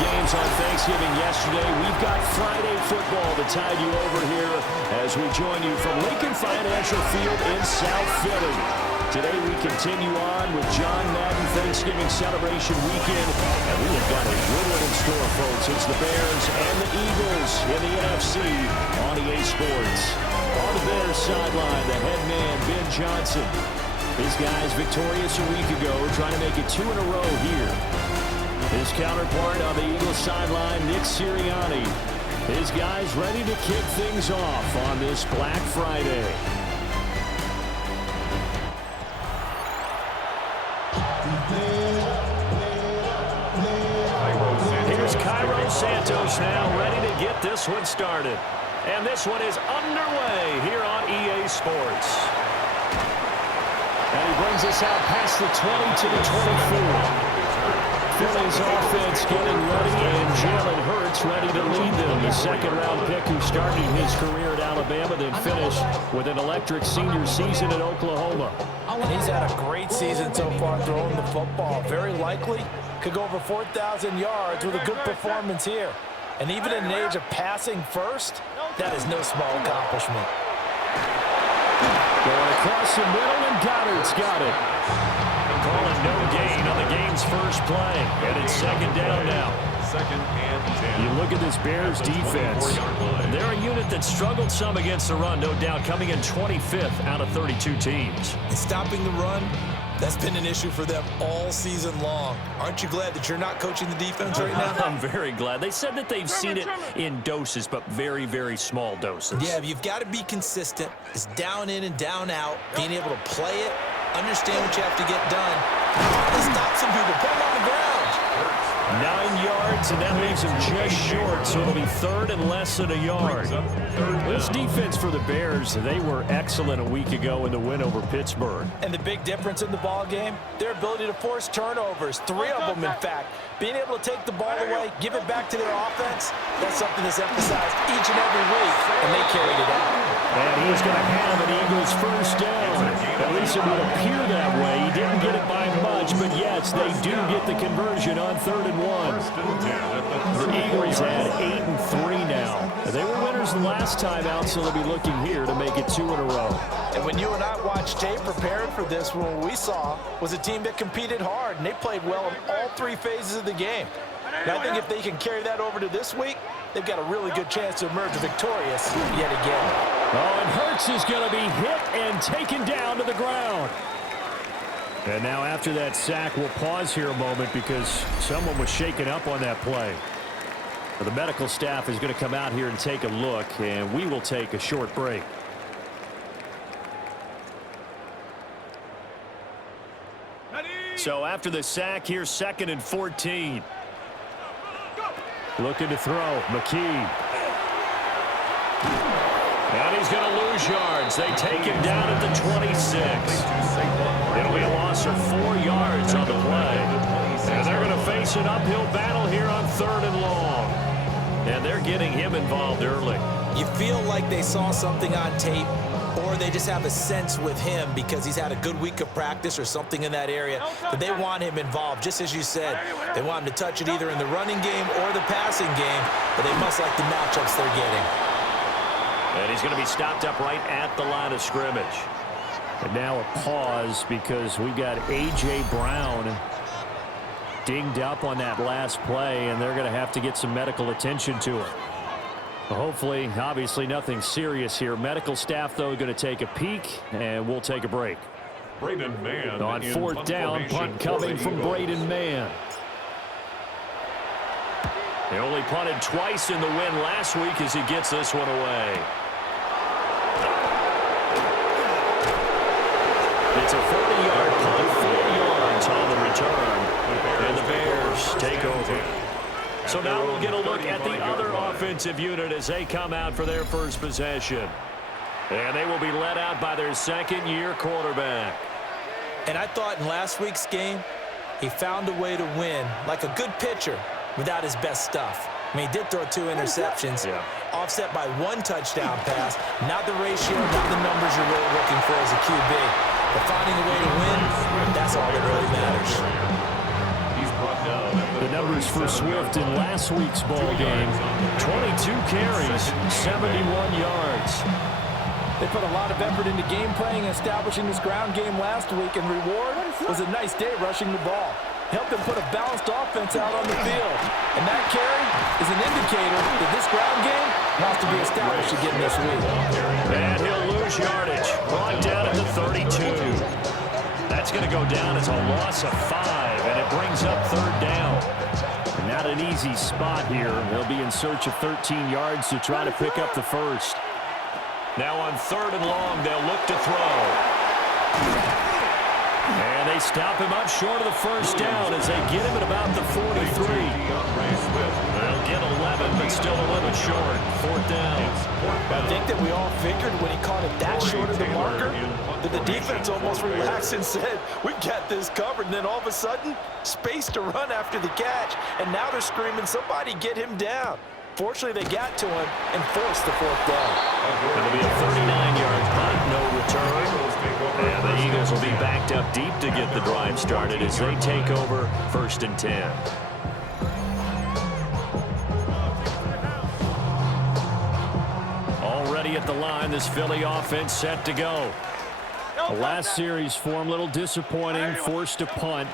games on Thanksgiving yesterday. We've got Friday football to tide you over here as we join you from Lincoln Financial Field in South Philly. Today we continue on with John Madden Thanksgiving celebration weekend, and we have got a good one in store, folks. It's the Bears and the Eagles in the NFC on EA Sports. On the Bears sideline, the head man, Ben Johnson. His guys victorious a week ago, trying to make it 2 in a row here. His counterpart on the Eagles sideline, Nick Sirianni. His guys ready to kick things off on this Black Friday. Here's Cairo Santos now ready to get this one started. And this one is underway here on EA Sports. And he brings us out past the 20 to the 24. Philly's offense getting ready, and Jalen Hurts ready to lead them. The second-round pick who started his career at Alabama, then finished with an electric senior season at Oklahoma. And he's had a great season so far throwing the football. Very likely could go over 4,000 yards with a good performance here. And even in an age of passing first, that is no small accomplishment. Going across the middle, and Goddard's got it. Calling no gain on the game's first play. And it's second down now. Second and 10. You look at this Bears defense. They're a unit that struggled some against the run, no doubt, coming in 25th out of 32 teams. And stopping the run, that's been an issue for them all season long. Aren't you glad that you're not coaching the defense right now? I'm very glad. They said that they've seen it in doses, but very, very small doses. Yeah, you've got to be consistent. It's down in and down out, being able to play it, understand what you have to get done. Stop some people, put them on the ground. 9 yards, and that leaves him just short, so it'll be third and less than a yard. This defense for the Bears, they were excellent a week ago in the win over Pittsburgh. And the big difference in the ball game, their ability to force turnovers, 3 of them, in fact. Being able to take the ball away, give it back to their offense, that's something that's emphasized each and every week, and they carried it out. And he's going to have an Eagles first down. At least it would appear that way. He didn't get it by much, but yes, they do get the conversion on 3rd and 1. The Eagles had 8-3 now. They were winners the last time out, so they'll be looking here to make it 2 in a row. And when you and I watched tape preparing for this, what we saw was a team that competed hard, and they played well in all 3 phases of the game. And I think if they can carry that over to this week, they've got a really good chance to emerge victorious yet again. Oh, and Hurts is going to be hit and taken down to the ground. And now after that sack, we'll pause here a moment because someone was shaken up on that play. The medical staff is going to come out here and take a look, and we will take a short break. So after the sack, here's 2nd and 14. Looking to throw, McKee. And he's going to lose yards. They take him down at the 26. It'll be a loss of 4 yards on the play. And they're going to face an uphill battle here on 3rd and long. And they're getting him involved early. You feel like they saw something on tape, or they just have a sense with him because he's had a good week of practice or something in that area that they want him involved. Just as you said, they want him to touch it either in the running game or the passing game, but they must like the matchups they're getting. And he's going to be stopped up right at the line of scrimmage. And now a pause because we got A.J. Brown dinged up on that last play, and they're going to have to get some medical attention to him. Hopefully, obviously, nothing serious here. Medical staff, though, going to take a peek, and we'll take a break. Braden Mann on 4th down, punt coming from Braden Mann. They only punted twice in the win last week as he gets this one away. It's a 40-yard punt, 4 yards on the return, and the Bears take over. So now we'll get a look at the other offensive unit as they come out for their first possession. And they will be led out by their second-year quarterback. And I thought in last week's game, he found a way to win, like a good pitcher, without his best stuff. I mean, he did throw 2 interceptions, offset by 1 touchdown pass. Not the ratio, not the numbers you're really looking for as a QB. But finding a way to win, that's all that really matters. He's brought down The numbers for Swift in last week's ball game: 22 carries, 71 yards. They put a lot of effort into game playing and establishing this ground game last week, and reward was a nice day rushing the ball. Helped them put a balanced offense out on the field. And that carry is an indicator that this ground game has to be established again this week. And he'll lose yardage. Brought down at the 32. That's going to go down as a loss of 5, and it brings up third down. Not an easy spot here. They'll be in search of 13 yards to try to pick up the first. Now on 3rd and long, they'll look to throw. And they stop him up short of the first down as they get him at about the 43. They'll get 11, but still a little short. 4th down. I think that we all figured when he caught it that short of the marker that the defense almost relaxed and said, we got this covered. And then all of a sudden, space to run after the catch. And now they're screaming, somebody get him down. Fortunately, they got to him and forced the 4th down. It'll be a 39-yard punt, no return. And the Eagles will be backed up deep to get the drive started as they take over 1st and 10. Already at the line, this Philly offense set to go. The last series for them, a little disappointing, forced a punt.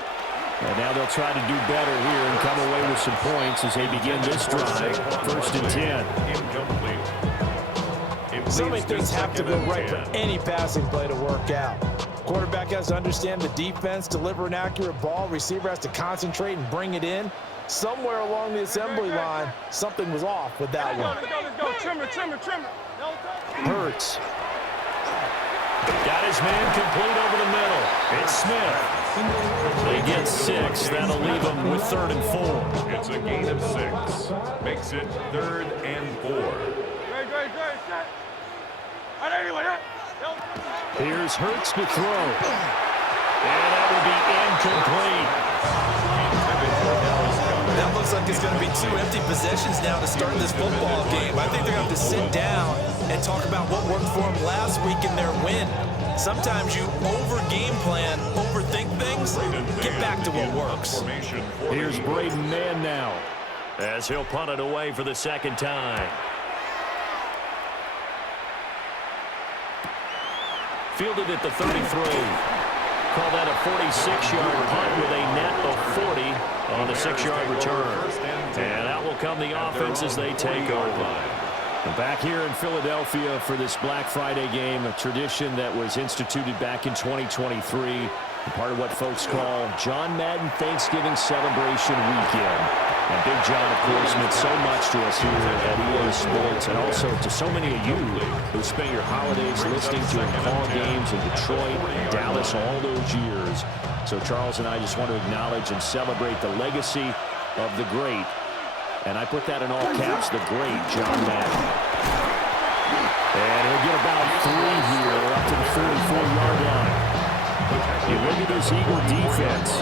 And now they'll try to do better here and come away with some points as they begin this drive. 1st and 10. So many things have to go right for any passing play to work out. Quarterback has to understand the defense, deliver an accurate ball. Receiver has to concentrate and bring it in. Somewhere along the assembly line, something was off with that one. Let's go. Trimmer. Hurts. Got his man complete over the middle. It's Smith. They get 6. That'll leave them with 3rd and 4. It's a gain of 6. Makes it 3rd and 4. Great. Set. Here's Hurts to throw. And that will be incomplete. That looks like it's going to be 2 empty possessions now to start this football game. I think they're going to have to sit down and talk about what worked for them last week in their win. Sometimes you over-game plan, overthink things. Get back to what works. Here's Braden Mann now as he'll punt it away for the 2nd time. Fielded at the 33. Call that a 46-yard punt with a net of 40 on a 6-yard return. And out will come the offense as they take over. Back here in Philadelphia for this Black Friday game, a tradition that was instituted back in 2023, part of what folks call John Madden Thanksgiving Celebration Weekend. And Big John, of course, meant so much to us here at EA Sports, and also to so many of you who spent your holidays listening to him call games in Detroit, Dallas, all those years. So Charles and I just want to acknowledge and celebrate the legacy of the great, and I put that in all caps, the great John Madden. And he'll get about 3 here up to the 44-yard line. You look at this Eagle defense.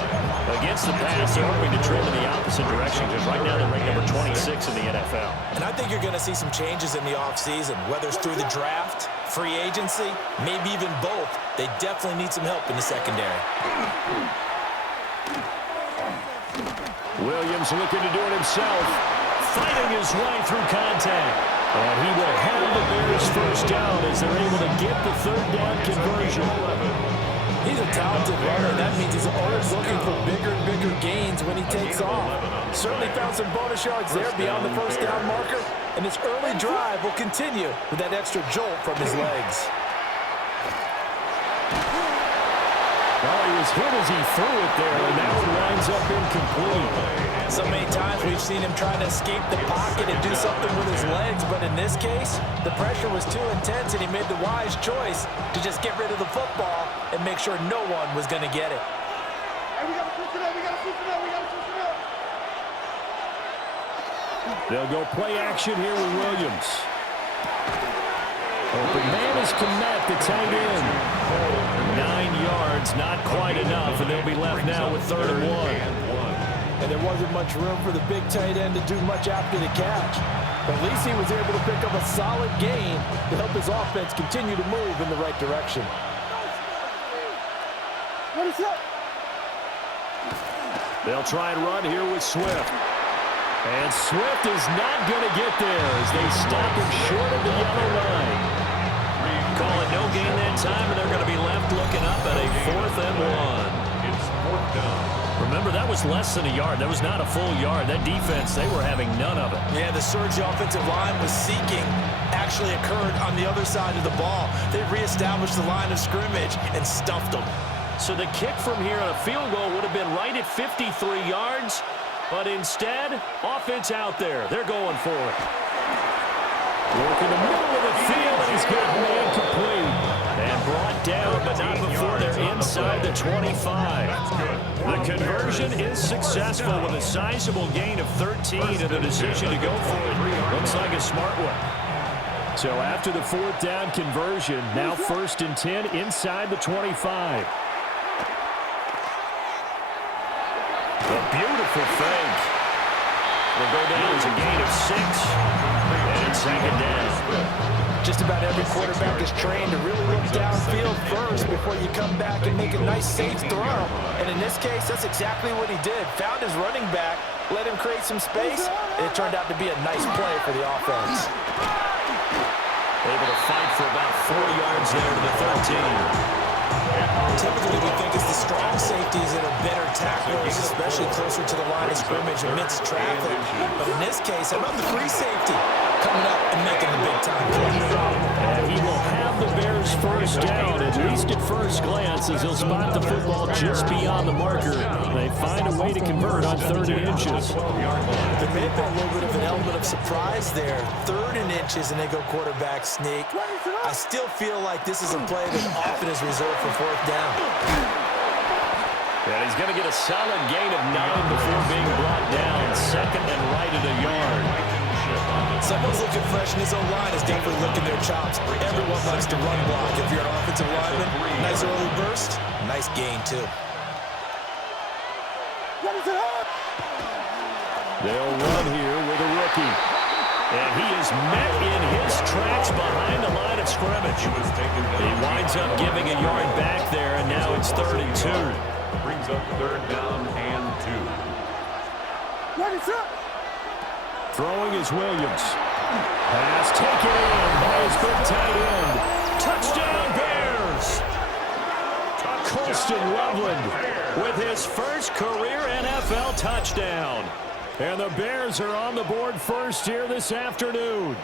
Against the pass, they're hoping to trim in the opposite direction because right now they're ranked number 26 in the NFL. And I think you're going to see some changes in the offseason, whether it's through the draft, free agency, maybe even both. They definitely need some help in the secondary. Williams looking to do it himself, fighting his way through contact. And he will have the Bears first down as they're able to get the 3rd down conversion. He's a talented runner. That means he's always looking for bigger and bigger gains when he takes off. Certainly found some bonus yards there beyond the first down marker. And this early drive will continue with that extra jolt from his legs. Well, he was hit as he threw it there, and that one winds up incomplete. So many times we've seen him trying to escape the pocket and do something with his legs, but in this case, the pressure was too intense, and he made the wise choice to just get rid of the football and make sure no one was going to get it. Hey, we got to push it up. They'll go play action here with Williams. Open man is Komet, the tight end. 9 yards, not quite enough, and they'll be left now with 3rd and 1. And there wasn't much room for the big tight end to do much after the catch. But at least he was able to pick up a solid gain to help his offense continue to move in the right direction. What is up? They'll try and run here with Swift. And Swift is not going to get there as they stop him short of the yellow line. Call it no gain that time, and they're going to be left looking up at a 4th and 1. It's 4th down. Remember, that was less than a yard. That was not a full yard. That defense, they were having none of it. Yeah, the surge the offensive line was seeking actually occurred on the other side of the ball. They reestablished the line of scrimmage and stuffed them. So the kick from here on a field goal would have been right at 53 yards. But instead, offense out there. They're going for it. Work in the middle of the field, and he's got man complete. And brought down, but not before they're inside the 25. The conversion is successful with a sizable gain of 13 and the decision to go for it. Looks like a smart one. So after the 4th down conversion, now 1st and 10 inside the 25. A beautiful fake. Will go down as a gain of 6. And it's 2nd down. Just about every quarterback is trained to really look downfield first before you come back and make a nice, safe throw. And in this case, that's exactly what he did. Found his running back, let him create some space, and it turned out to be a nice play for the offense. Able to fight for about 4 yards there to the 13. Typically, we think it's the strong safeties that are better tacklers, especially closer to the line of scrimmage amidst traffic. But in this case, how about the free safety coming up and making the big-time play? And he will have the Bears first down, at least at first glance, as he'll spot the football just beyond the marker. They find a way to convert on 3rd and inches. There may have been a little bit of an element of surprise there. 3rd and inches, and they go quarterback sneak. I still feel like this is a play that often is reserved for 4th down. And he's going to get a solid gain of 9 before being brought down. 2nd and right at a yard. Someone's looking fresh, and his own line is definitely licking their chops. Everyone likes to run block. If you're an offensive lineman, nice early burst, nice gain, too. They'll run here with a rookie. And he is met in his tracks behind the line of scrimmage. He winds up giving a yard back there, and now it's 3rd and 2. Brings up 3rd down and 2. Throwing is Williams. Pass taken in by his big tight end. Touchdown Bears! Colston Loveland with his first career NFL touchdown. And the Bears are on the board first here this afternoon.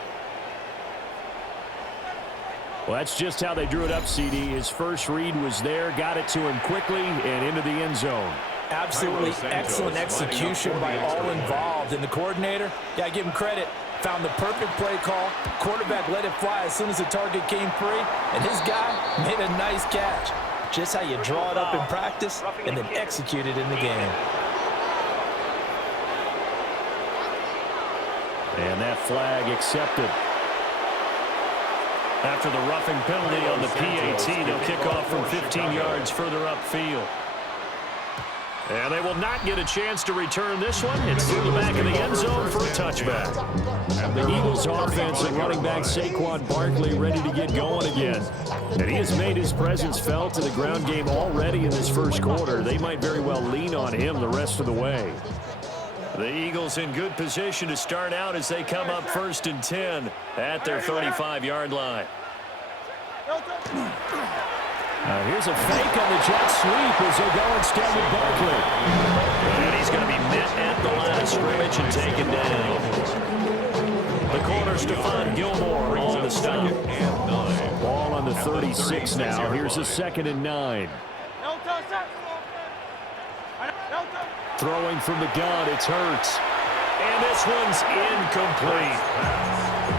Well, that's just how they drew it up, CD. His first read was there, got it to him quickly, and into the end zone. Absolutely excellent execution by all involved. And the coordinator, yeah, give him credit, found the perfect play call. Quarterback let it fly as soon as the target came free, and his guy made a nice catch. Just how you draw it up in practice and then execute it in the game. And that flag accepted. After the roughing penalty on the PAT, they'll kick off from 15 yards further upfield. And they will not get a chance to return this one. It's through the back of the end zone for a touchback. The Eagles offense and running back Saquon Barkley ready to get going again. And he has made his presence felt in the ground game already in this first quarter. They might very well lean on him the rest of the way. The Eagles in good position to start out as they come up 1st and 10 at their 35-yard line. Here's a fake on the jet sweep as they go instead with Barkley. And he's going to be met at the line of scrimmage and taken down. The corner, Stephon Gilmore on the stop. Ball on the 36 now. Here's a 2nd and 9. Throwing from the gun, it's Hurts. And this one's incomplete.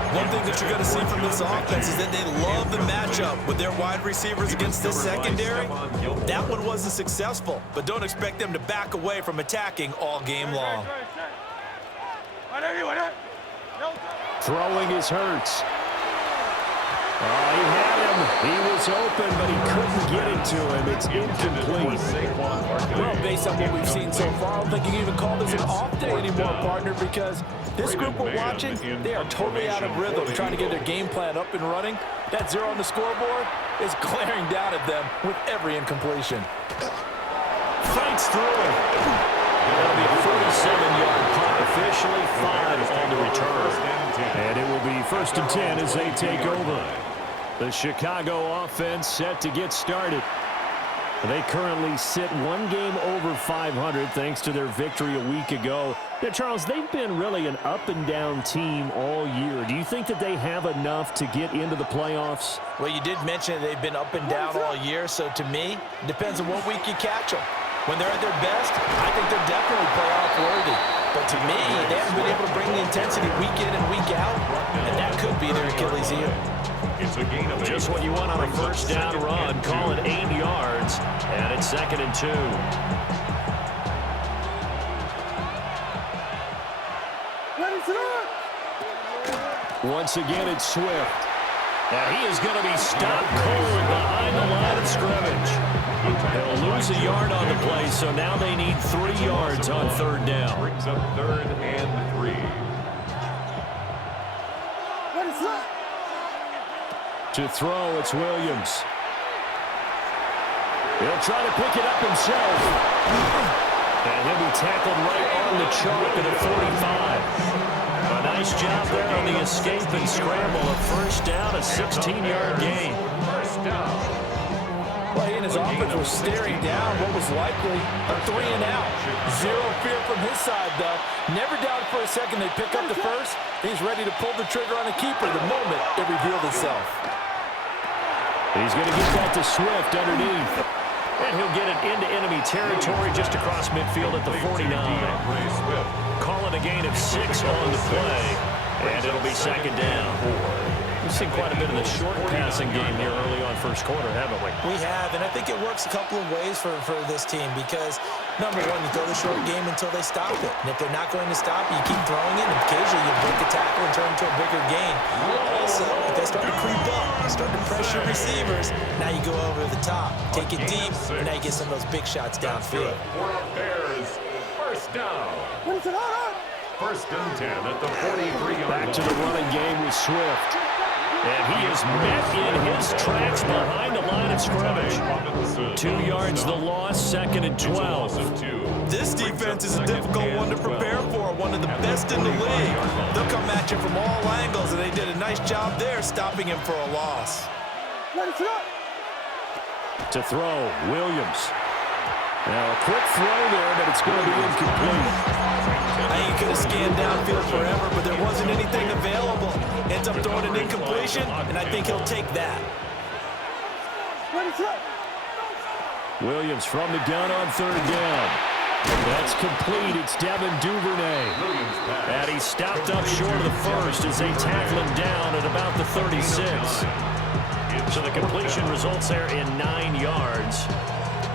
One thing that you're going to see from this offense is that they love the matchup with their wide receivers against this secondary. That one wasn't successful, but don't expect them to back away from attacking all game long. Throwing is Hurts. Oh, he had him. He was open, but he couldn't get it to him. It's incomplete. Well, based on what we've seen so far, I don't think you can even call this an off day anymore, partner, because this group we're watching, they are totally out of rhythm, trying to get their game plan up and running. That 0 on the scoreboard is glaring down at them with every incompletion. Fights through it. That'll be a 47-yard punt, officially 5 on the return. And it will be 1st and 10 as they take over. The Chicago offense set to get started. They currently sit one game over 500 thanks to their victory a week ago. Now, Charles, they've been really an up-and-down team all year. Do you think that they have enough to get into the playoffs? Well, you did mention they've been up and down all year, so to me, it depends on what week you catch them. When they're at their best, I think they're definitely playoff worthy. But to me, they haven't been able to bring the intensity week in and week out, and that could be their Achilles heel. It's a gain of 8. Just what you want on a first down run. Call it 8 yards, and it's 2nd and 2. Once again, it's Swift. And he is going to be stopped cold behind the line of scrimmage. They'll lose a yard on the play, so now they need 3 yards on 3rd down. Brings up 3rd and 3. To throw, it's Williams. He'll try to pick it up himself. And he'll be tackled right on the chalk at the 45. A nice job there on the escape and scramble. A first down, a 16-yard gain. First down. Well, he and his offense were staring down what was likely a 3 and out. Zero fear from his side, though. Never doubted for a second they pick up the first. He's ready to pull the trigger on the keeper the moment it revealed itself. He's going to get that to Swift underneath. And he'll get it into enemy territory just across midfield at the 49. Call it a gain of 6 on the play. And it'll be 2nd down. We've seen quite a bit of the short passing game here early on first quarter, haven't we? We have, and I think it works a couple of ways for this team because, number one, you throw the short game until they stop it. And if they're not going to stop it, you keep throwing it, and occasionally you break a tackle and turn it into a bigger gain. Also, if they start to creep up, start to pressure receivers, now you go over the top. Take it deep, and now you get some of those big shots downfield. Bears, first down. 1st and 10 at the 43-yard line. Back to the running game with Swift. And he is met in his tracks behind the line of scrimmage. 2 yards the loss, 2nd and 12. This defense is a difficult one to prepare for, one of the best in the league. They'll come at you from all angles, and they did a nice job there stopping him for a loss. To throw, Williams. Now a quick throw there, but it's going to be incomplete. I think he could have scanned downfield forever, but there wasn't anything available. Ends up throwing an incompletion, and I think he'll take that. Williams from the gun on 3rd down. That's complete. It's Devin Duvernay. And he's stopped up short of the first as they tackle him down at about the 36. So the completion results there in 9 yards.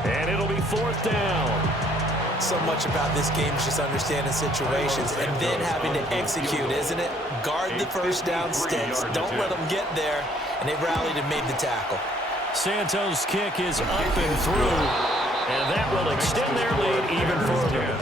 And it'll be 4th down. So much about this game is just understanding situations and then having to execute, isn't it? Guard the first down sticks. Don't let them get there. And they rallied and made the tackle. Santos' kick is up and through. And that will extend their lead even further.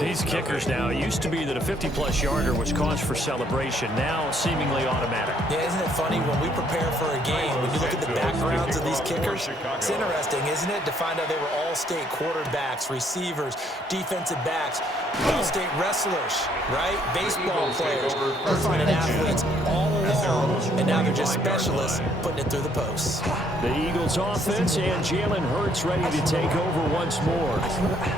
These kickers now, it used to be that a 50-plus yarder was cause for celebration, now seemingly automatic. Yeah, isn't it funny when we prepare for a game, when you look at the backgrounds of these kickers, it's interesting, isn't it, to find out they were all-state quarterbacks, receivers, defensive backs, all-state wrestlers, right? Baseball players. We're finding athletes all along, and now they're just specialists putting it through the posts. The Eagles offense and Jalen Hurts ready to take over once more.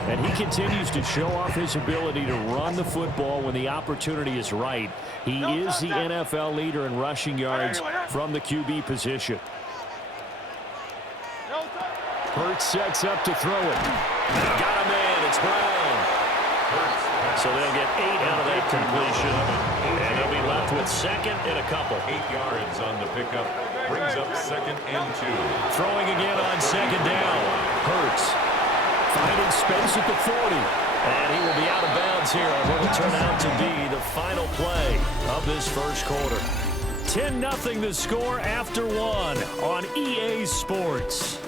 And he continues to show off his ability to run the football when the opportunity is right. He is the NFL leader in rushing yards from the QB position. Hurts sets up to throw it. Got a man. It's Brown. So they'll get 8 out of that completion. And they'll be left with 2nd and a couple. 8 yards on the pickup. Brings up 2nd and 2. Throwing again on 2nd down. Hurts finding space at the 40. And he will be out of bounds here on what will turn out to be the final play of this first quarter. 10-0 the score after 1 on EA Sports.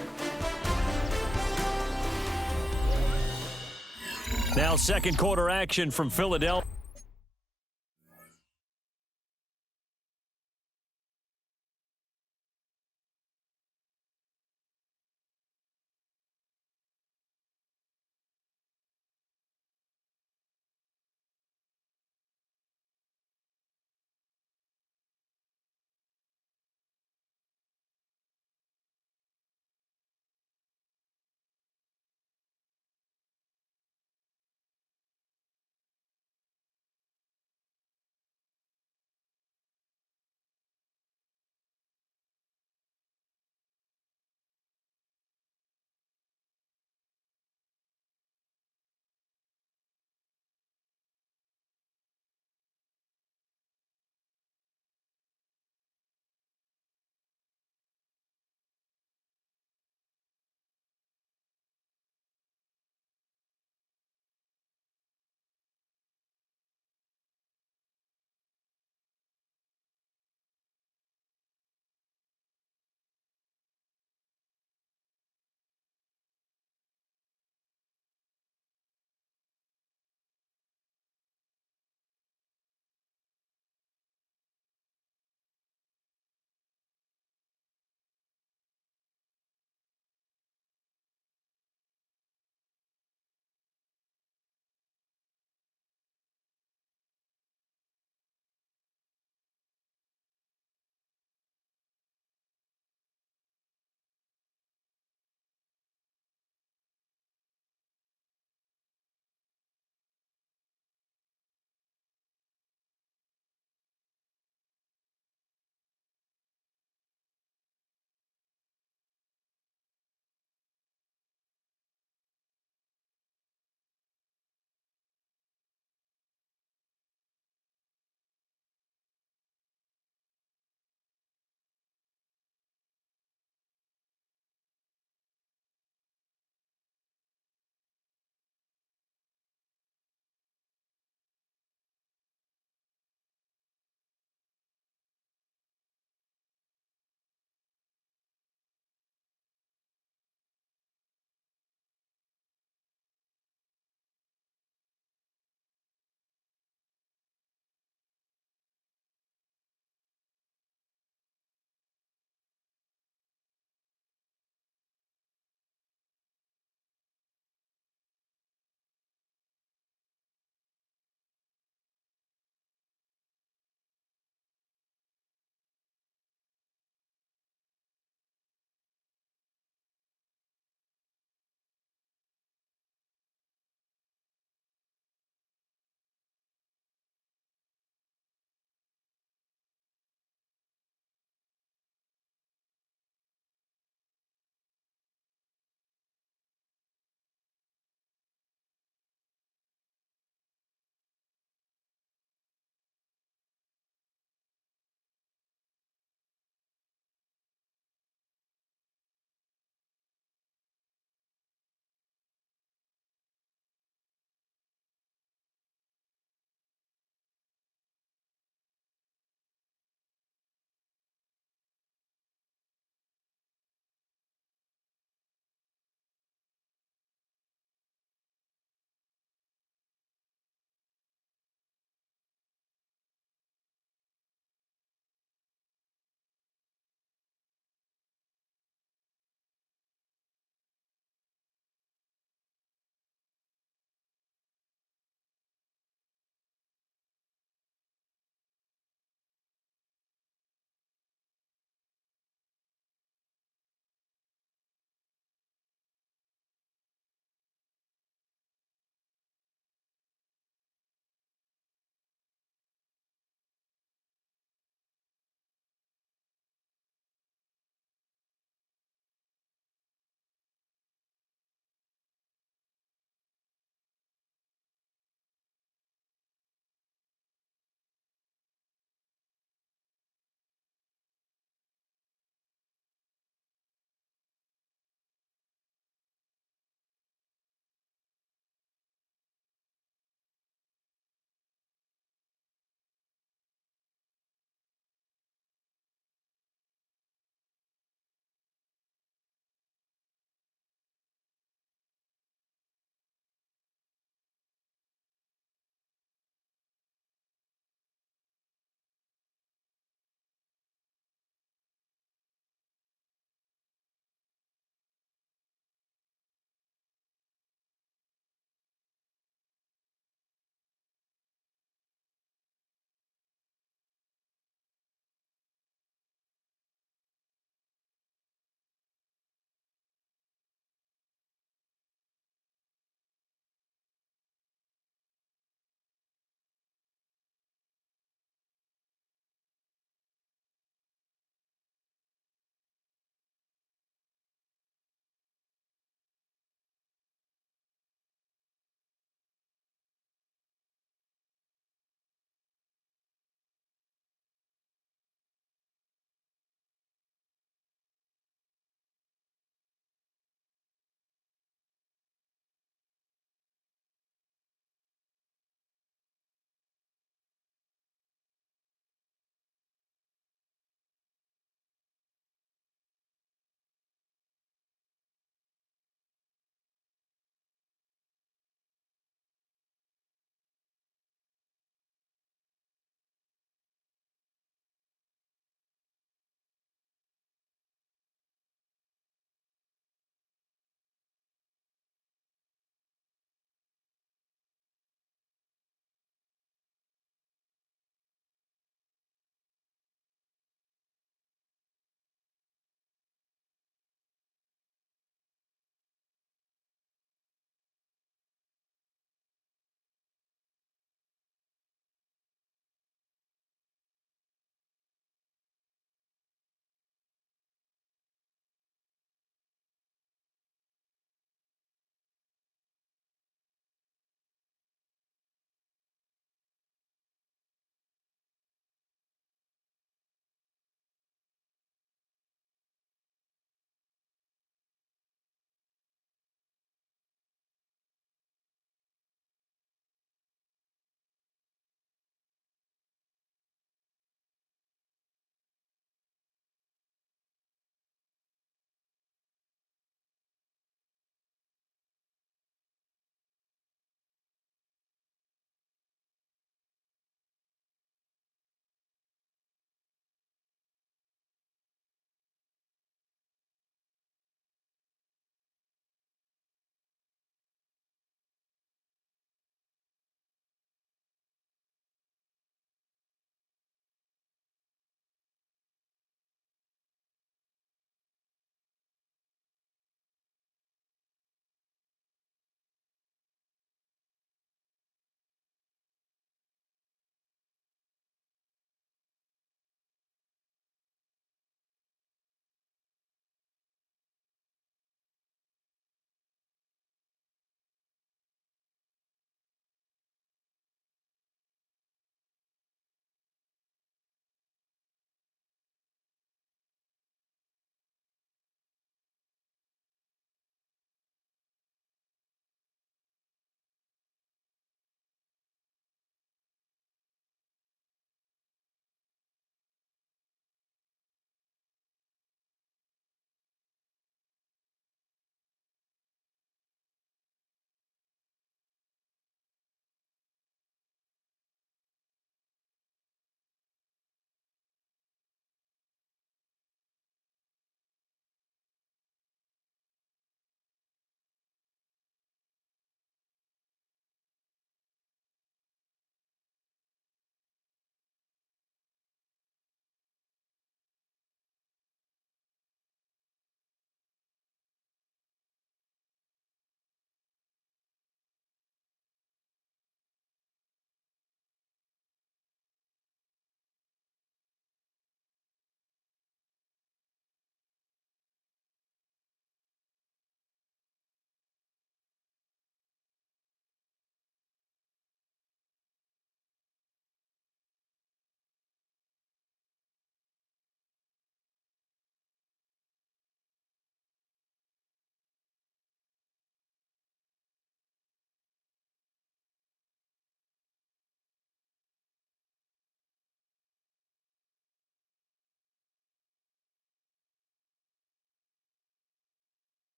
Now second quarter action from Philadelphia.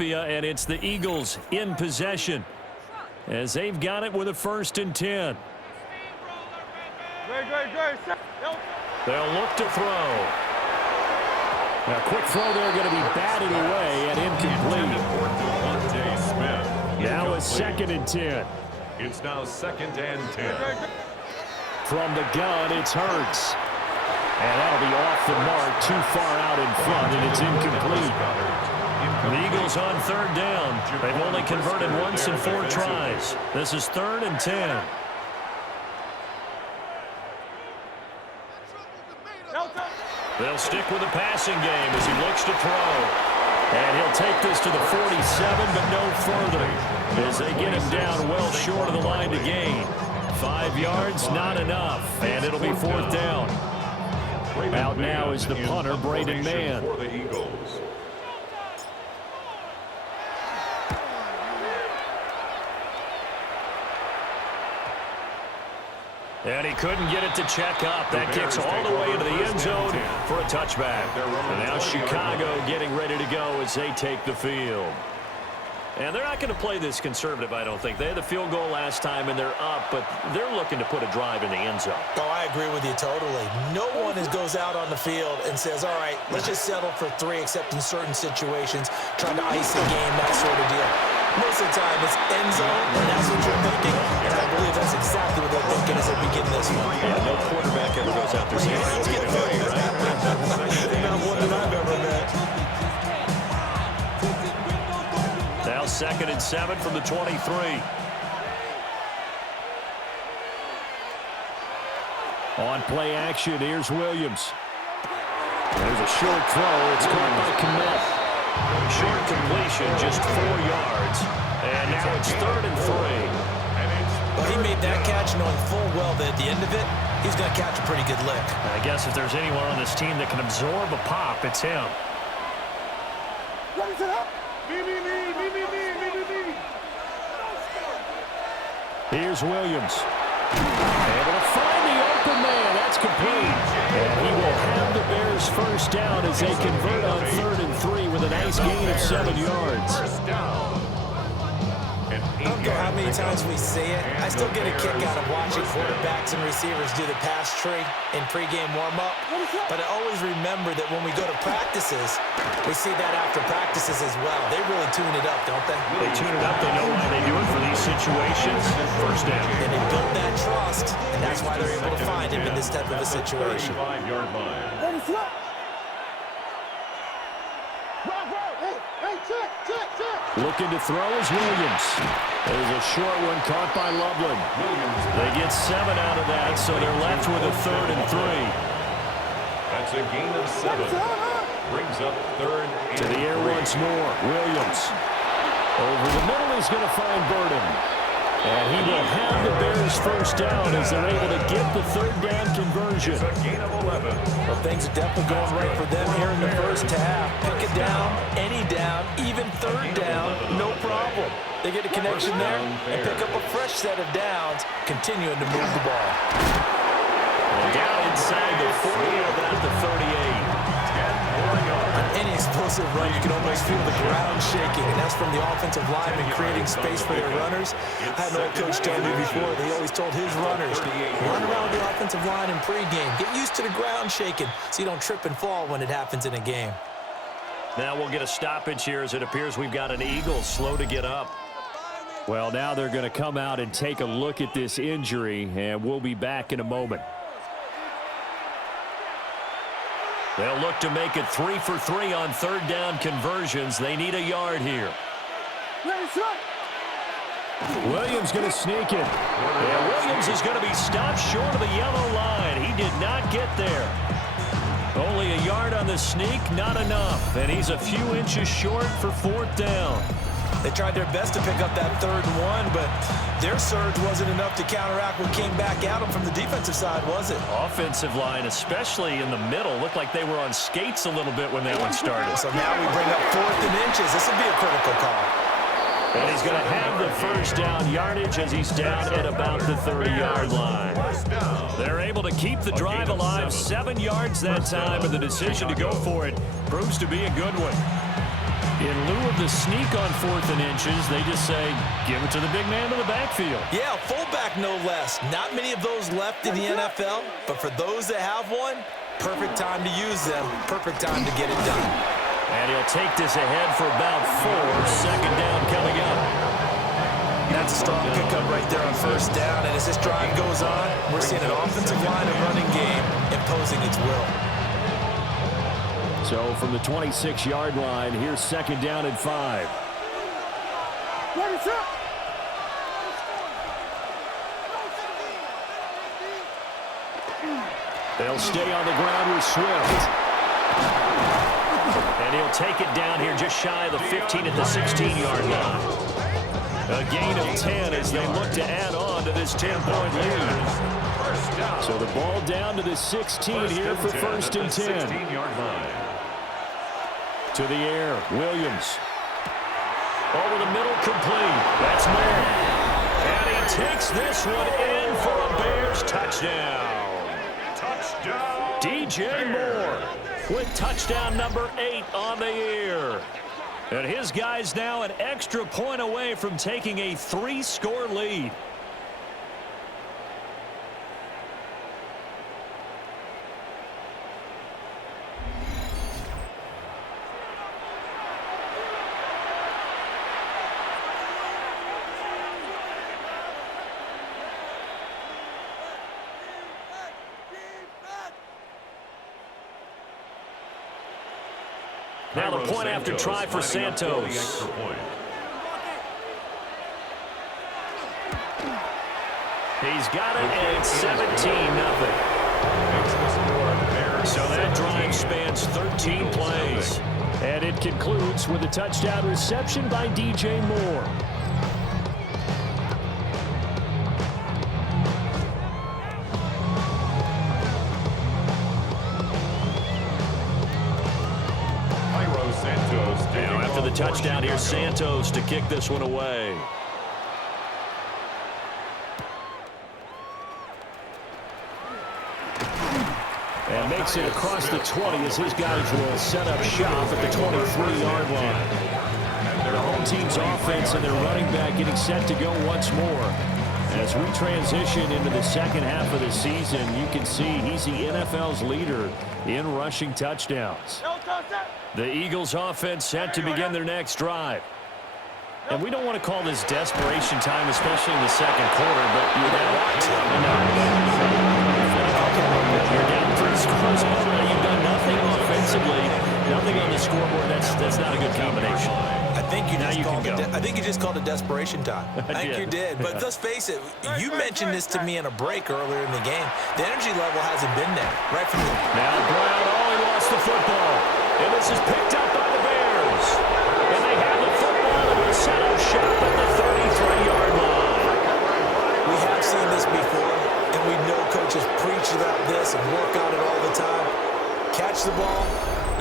And it's the Eagles in possession as they've got it with a 1st and 10. They'll look to throw. A quick throw there going to be batted away and incomplete. Now it's 2nd and 10. It's now 2nd and 10. From the gun, it's Hurts. And that'll be off the mark, too far out in front, and it's incomplete. The Eagles on 3rd down. They've only converted once in 4 tries. This is 3rd and 10. They'll stick with the passing game as he looks to throw. And he'll take this to the 47, but no further, as they get him down well short of the line to gain. 5 yards, not enough, and it'll be 4th down. Out now is the punter, Braden Mann. For the Eagles. And he couldn't get it to check up. That kicks all the way into the end zone for a touchback. And now Chicago getting ready to go as they take the field. And they're not going to play this conservative, I don't think. They had the field goal last time, and they're up, but they're looking to put a drive in the end zone. Oh, I agree with you totally. No one goes out on the field and says, all right, let's just settle for 3, except in certain situations, trying to ice the game, that sort of deal. Most of the time, it's end zone, and that's what you're thinking. And I believe that's exactly what they're thinking as they begin this one. Yeah, no quarterback ever goes out there saying, let's get it going, right? Not one that I've ever met. Now 2nd and 7 from the 23. On play action, here's Williams. There's a short throw. It's caught by Kmet. Short completion, just 4 yards. And now it's 3rd and 3. Well, he made that catch knowing full well that at the end of it, he's going to catch a pretty good lick. I guess if there's anyone on this team that can absorb a pop, it's him. Here's Williams. Able to find the open man. That's complete. And he will have the Bears 1st down as they convert on 3rd and 3 with a nice gain of 7 yards. First down. I don't care how many times we say it, I still get a kick out of watching quarterbacks and receivers do the pass tree in pregame warm-up. But I always remember that when we go to practices, we see that after practices as well. They really tune it up, don't they? They tune it up. They know why they do it for these situations. 1st down. And they built that trust, and that's why they're able to find him in this type of a situation. 35-yard line. Looking to throw is Williams. There's a short one caught by Loveland. They get 7 out of that, so they're left with a 3rd and 3. That's a gain of 7. Brings up 3rd and To the air once more. Williams. Over the middle, he's going to find Burden. And he will have the Bears 1st down as they're able to get the 3rd down conversion. It's a gain of 11. Well, things are definitely going right for them here in the 1st half. Pick it down, any down, even 3rd down, no problem. They get a connection there and pick up a fresh set of downs, continuing to move the ball. And down inside the 40, about the 38. On any explosive run, you can almost feel the ground shaking, and that's from the offensive linemen creating space for their runners. I had an old coach tell me before, they always told his runners, run around the offensive line in pregame. Get used to the ground shaking so you don't trip and fall when it happens in a game. Now we'll get a stoppage here as it appears we've got an Eagle slow to get up. Well, now they're going to come out and take a look at this injury, and we'll be back in a moment. They'll look to make it 3 for 3 on 3rd down conversions. They need a yard here. Williams going to sneak it. And Williams is going to be stopped short of the yellow line. He did not get there. Only a yard on the sneak, not enough. And he's a few inches short for 4th down. They tried their best to pick up that 3rd and 1, but their surge wasn't enough to counteract what came back at them from the defensive side, was it? Offensive line, especially in the middle, looked like they were on skates a little bit when that one started. So now we bring up 4th and inches. This will be a critical call. And he's going to have the 1st down yardage as he's down at about the 30-yard line. They're able to keep the drive alive, 7 yards that time, and the decision to go for it proves to be a good one. In lieu of the sneak on 4th and inches, they just say, give it to the big man in the backfield. Yeah, fullback no less. Not many of those left in the NFL, but for those that have one, perfect time to use them, perfect time to get it done. And he'll take this ahead for about 4. Second down coming up. That's a strong pickup right there on 1st down, and as this drive goes on, we're seeing an offensive line and running game imposing its will. So from the 26-yard line, here's 2nd down and 5. They'll stay on the ground with Swift. And he'll take it down here just shy of the 15 at the 16-yard line. A gain of 10 as they look to add on to this 10-point lead. So the ball down to the 16 here for 1st and 10. To the air, Williams. Over the middle, complete. That's Moore. And he takes this one in for a Bears touchdown. Touchdown. DJ Moore with touchdown number 8 on the year. And his guys now an extra point away from taking a 3-score lead. Now the point after try for Santos. He's got it, and it's 17-0. So that drive spans 13 plays. And it concludes with a touchdown reception by DJ Moore. Now after the touchdown, here's Santos to kick this one away. And makes it across the 20 as his guys will set up shop at the 23-yard line. The home team's offense and their running back getting set to go once more. As we transition into the second half of the season, you can see he's the NFL's leader in rushing touchdowns. The Eagles offense set to begin their next drive. And we don't want to call this desperation time, especially in the second quarter, but you're down. You're down 3 scores already. You've done nothing offensively, nothing on the scoreboard. That's not a good combination. I think you just called it desperation time. I think you did. But let's face it, you mentioned this to me in a break earlier in the game. The energy level hasn't been there. Right from the now Brown only lost the football. And this is picked up by the Bears. And they have the football and will set up shop at the 33-yard line. We have seen this before, and we know coaches preach about this and work on it all the time. Catch the ball.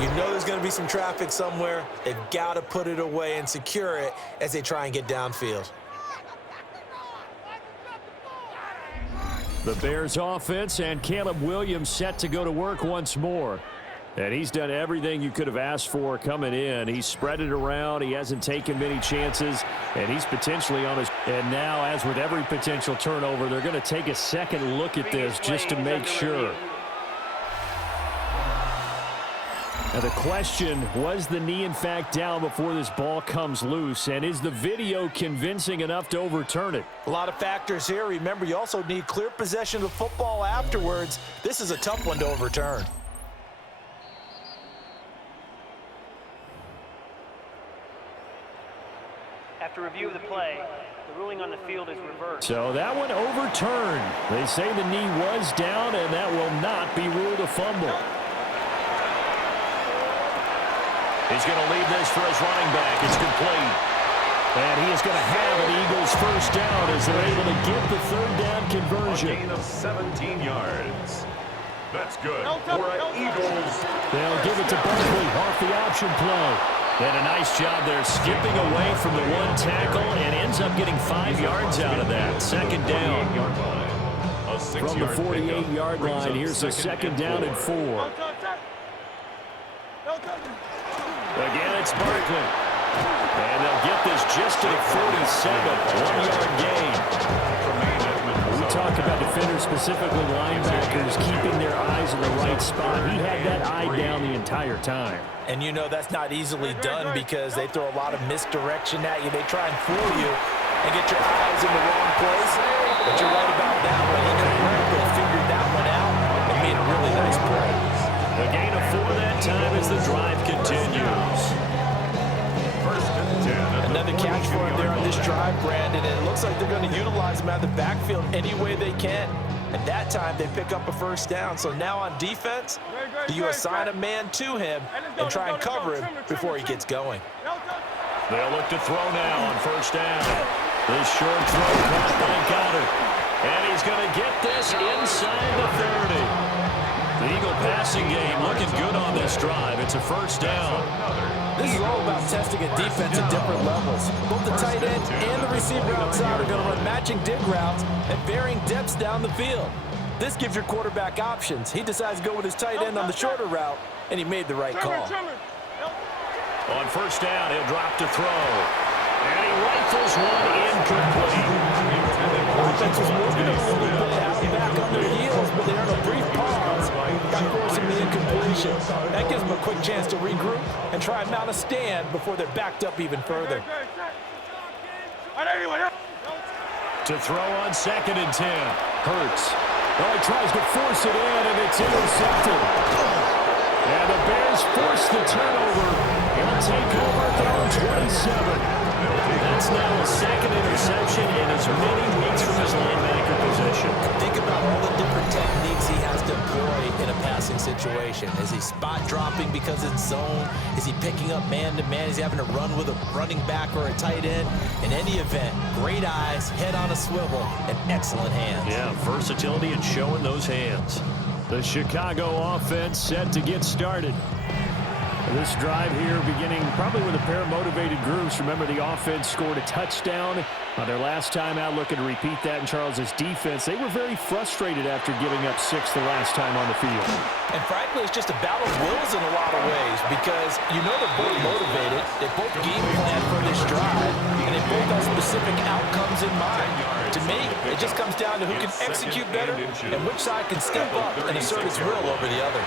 You know there's going to be some traffic somewhere. They've got to put it away and secure it as they try and get downfield. The Bears offense and Caleb Williams set to go to work once more. And he's done everything you could have asked for coming in. He's spread it around. He hasn't taken many chances. And he's potentially on his... And now, as with every potential turnover, they're going to take a second look at this just to make sure. Now the question, was the knee in fact down before this ball comes loose? And is the video convincing enough to overturn it? A lot of factors here. Remember, you also need clear possession of football afterwards. This is a tough one to overturn. After review of the play, the ruling on the field is reversed. So that one overturned. They say the knee was down, and that will not be ruled a fumble. He's going to leave this for his running back. It's complete. And he is going to have an Eagles first down as they're able to get the third down conversion. A gain of 17 yards. That's good for an Eagles. They'll give it to Barkley off the option play. And a nice job there skipping away from the one tackle and ends up getting 5 yards out of that. Second down. From the 48-yard line, here's a second down and 4. Again, it's Barkley. And they'll get this just to the 47, 1-yard gain. We talk about defenders, specifically linebackers, keeping their eyes in the right spot. He had that eye down the entire time. And you know that's not easily done because they throw a lot of misdirection at you. They try and fool you and get your eyes in the wrong place. But you're right about that one. He correctly figured that one out and made a really nice play. A gain of 4 that time as the drive continues. Another catch for him there on this drive, Brandon, and it looks like they're going to utilize him out of the backfield any way they can. And that time they pick up a first down. So now on defense, do you assign a man to him and try and cover him before he gets going? They'll look to throw now on first down. This short throw caught by Goddard. And he's going to get this inside the 30. The Eagle passing game looking good on this drive. It's a first down. This is all about testing a defense at different levels. Both the tight end and the receiver outside are going to run matching dig routes at varying depths down the field. This gives your quarterback options. He decides to go with his tight end on the shorter route, and he made the right call. On first down, he'll drop to throw. And he rifles one incomplete. Offense was moving a little bit out back on their heels, but they earned a brief pause by forcing the incompletion. That gives them a quick chance to regroup and try and mount a stand before they're backed up even further. To throw on 2nd and 10. Hurts. Well, he tries to force it in, and it's intercepted. And the Bears force the turnover. He'll take over at their own 27. That's now a 2nd interception in as many weeks from his linebacker position. Think about all the different techniques he has to employ in a passing situation. Is he spot dropping because it's zone? Is he picking up man-to-man? Is he having to run with a running back or a tight end? In any event, great eyes, head on a swivel, and excellent hands. Yeah, versatility and showing those hands. The Chicago offense set to get started. This drive here beginning probably with a pair of motivated groups. Remember, the offense scored a touchdown on their last time out. Looking to repeat that in Charles's defense. They were very frustrated after giving up 6 the last time on the field. And frankly, it's just a battle of wills in a lot of ways because you know they're both motivated. They both game plan for this drive, and they both have specific outcomes in mind. To me, it just comes down to who can execute better and which side can step up and assert its will over the other.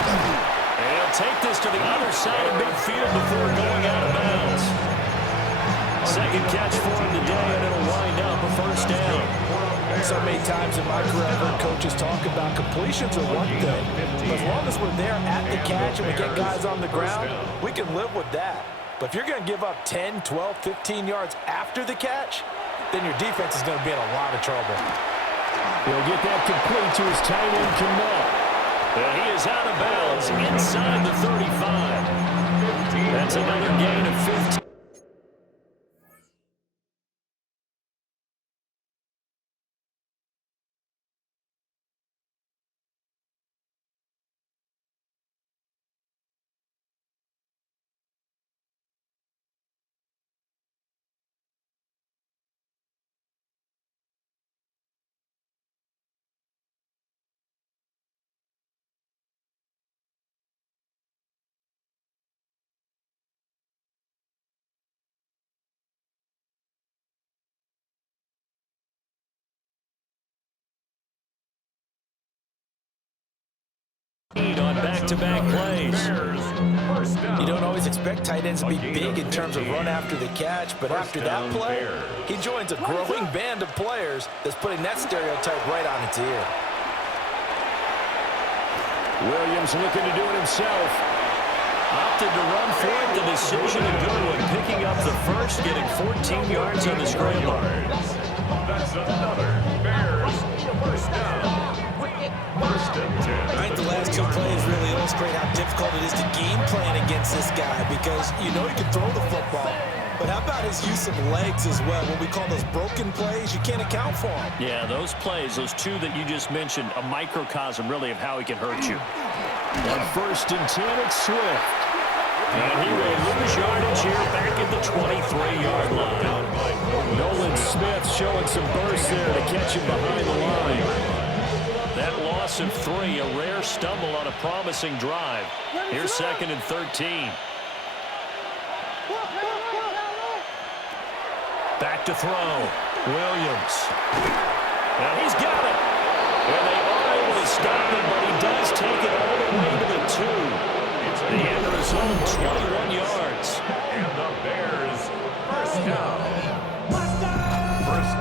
And he'll take this to the other side of midfield before going out of bounds. Second catch for him today, and it'll wind up a first down. So many times in my career, I've heard coaches talk about completions are one thing. But as long as we're there at the catch and we get guys on the ground, we can live with that. But if you're going to give up 10, 12, 15 yards after the catch, then your defense is going to be in a lot of trouble. He'll get that complete to his tight end, Kmet. And he is out of bounds inside the 35. That's another gain of 15. On back-to-back plays. You don't always expect tight ends to be big in terms of run after the catch, but after that play, he joins a growing band of players that's putting that stereotype right on its ear. Williams looking to do it himself. Opted to run for it. The decision a good one. Picking up the first, getting 14 yards on the scramble. That's another Bears first down. I think the last 2 plays really illustrate how difficult it is to game plan against this guy because you know he can throw the football, but how about his use of legs as well? What we call those broken plays, you can't account for them. Yeah, those plays, those 2 that you just mentioned, a microcosm really of how he can hurt you. On 1st and 10, it's Swift. And he will lose yardage here back at the 23-yard line. Nolan Smith showing some burst there to catch him behind the line. That loss of 3, a rare stumble on a promising drive. Here's 2nd and 13. Back to throw. Williams. And he's got it. And they are able to stop him, but he does take it all the way to the 2. The end result, 21 yards. And the Bears, first down.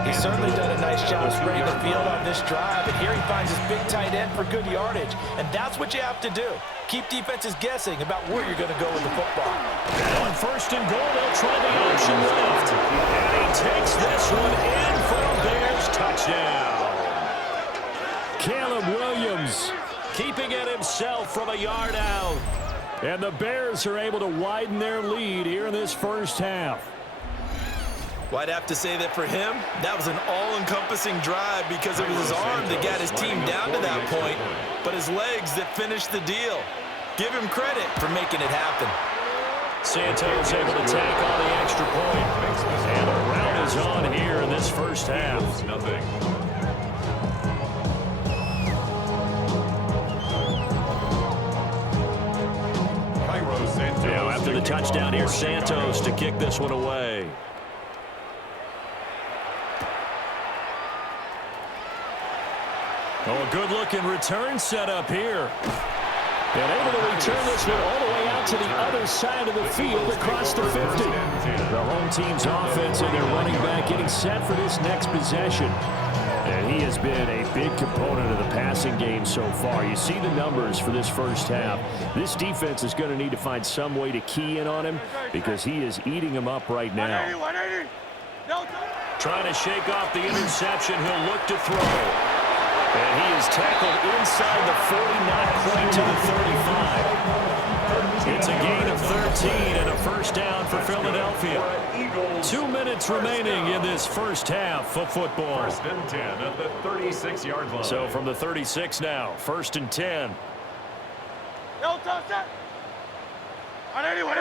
He's certainly done a nice job spreading the field on this drive, and here he finds his big tight end for good yardage. And that's what you have to do. Keep defenses guessing about where you're going to go with the football. On first and goal, they'll try the option left. And he takes this one in for a Bears touchdown. Caleb Williams keeping it himself from a yard out. And the Bears are able to widen their lead here in this first half. Well, I'd have to say that for him, that was an all-encompassing drive because it was his arm that got his team down to that point, but his legs that finished the deal. Give him credit for making it happen. Santos able to take on the extra point. And the rout is on here in this first half. Nothing. Now after the touchdown here, Santos to kick this one away. Oh, a good-looking return set up here. And able to return this one all the way out to the other side of the field across the 50. The home team's offense and their running back getting set for this next possession. And he has been a big component of the passing game so far. You see the numbers for this first half. This defense is going to need to find some way to key in on him because he is eating them up right now. 180. No, Trying to shake off the interception. He'll look to throw. And he is tackled inside the 40, not quite to the 35. It's a gain of 13 and a first down for Philadelphia. 2 minutes remaining in this first half of football. First and 10 at the 36-yard line. So from the 36 now, first and 10. no, touch that. 180. I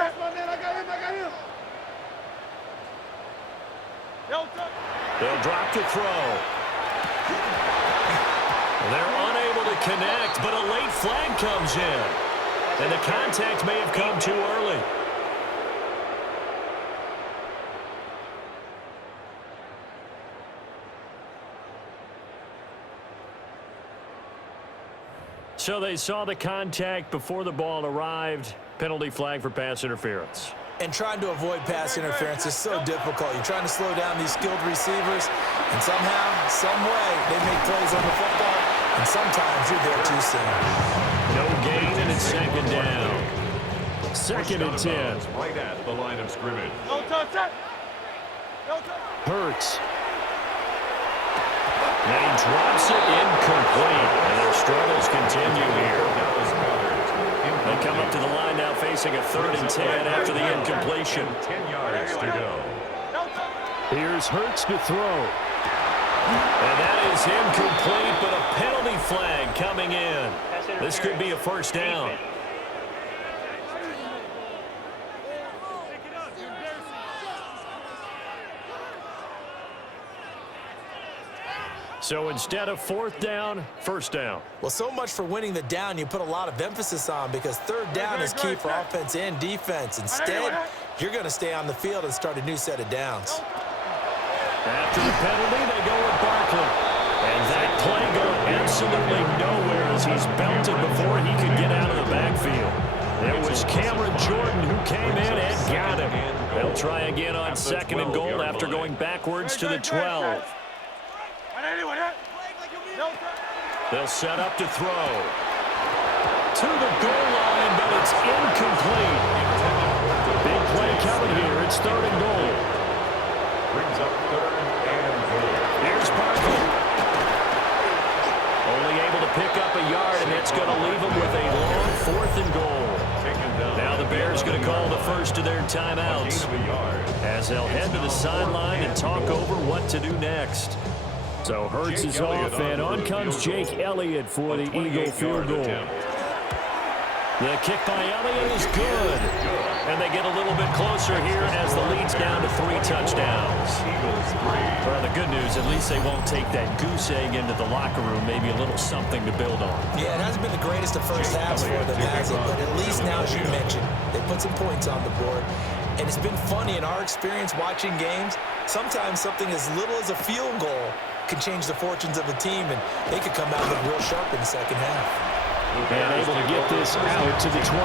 got him. No, touch. They'll drop to throw. They're unable to connect, but a late flag comes in. And the contact may have come too early. So they saw the contact before the ball arrived. Penalty flag for pass interference. And trying to avoid pass interference is so difficult. You're trying to slow down these skilled receivers, and somehow, some way, they make plays on the football, and sometimes you're there too soon. No gain, and it's second down. Second and 10. Right at the line of scrimmage. No, touch that. No, touch. Hurts. And he drops it incomplete. And their struggles continue here. They come up to the line now facing a 3rd and 10 after the incompletion. 10 yards to go. Here's Hurts to throw. And that is incomplete, but a penalty flag coming in. This could be a first down. So instead of 4th down, first down. Well, so much for winning the down you put a lot of emphasis on because 3rd down is key for offense and defense. Instead, you're going to stay on the field and start a new set of downs. After the penalty, they go with Barkley. And that play going absolutely nowhere as he's belted before he could get out of the backfield. It was Cameron Jordan who came in and got him. They'll try again on 2nd and goal after going backwards to the 12. They'll set up to throw. To the goal line, but it's incomplete. Big play coming here. It's 3rd and goal. Brings up 3rd and goal. Here's Barkley. Only able to pick up a yard, and that's going to leave him with a long 4th and goal. Now the Bears going to call the first of their timeouts as they'll head to the sideline and talk over what to do next. So Hurts is off, and on comes Jake Elliott for the Eagle field goal. The kick by Elliott is good. And they get a little bit closer here as the lead's down to 3 touchdowns. Well, the good news, at least they won't take that goose egg into the locker room. Maybe a little something to build on. Yeah, it hasn't been the greatest of first halves for them, has it? But at least now, as you mentioned, they put some points on the board. And it's been funny in our experience watching games. Sometimes something as little as a field goal can change the fortunes of a team, and they could come out look real sharp in the second half. And able to get this out to the 25.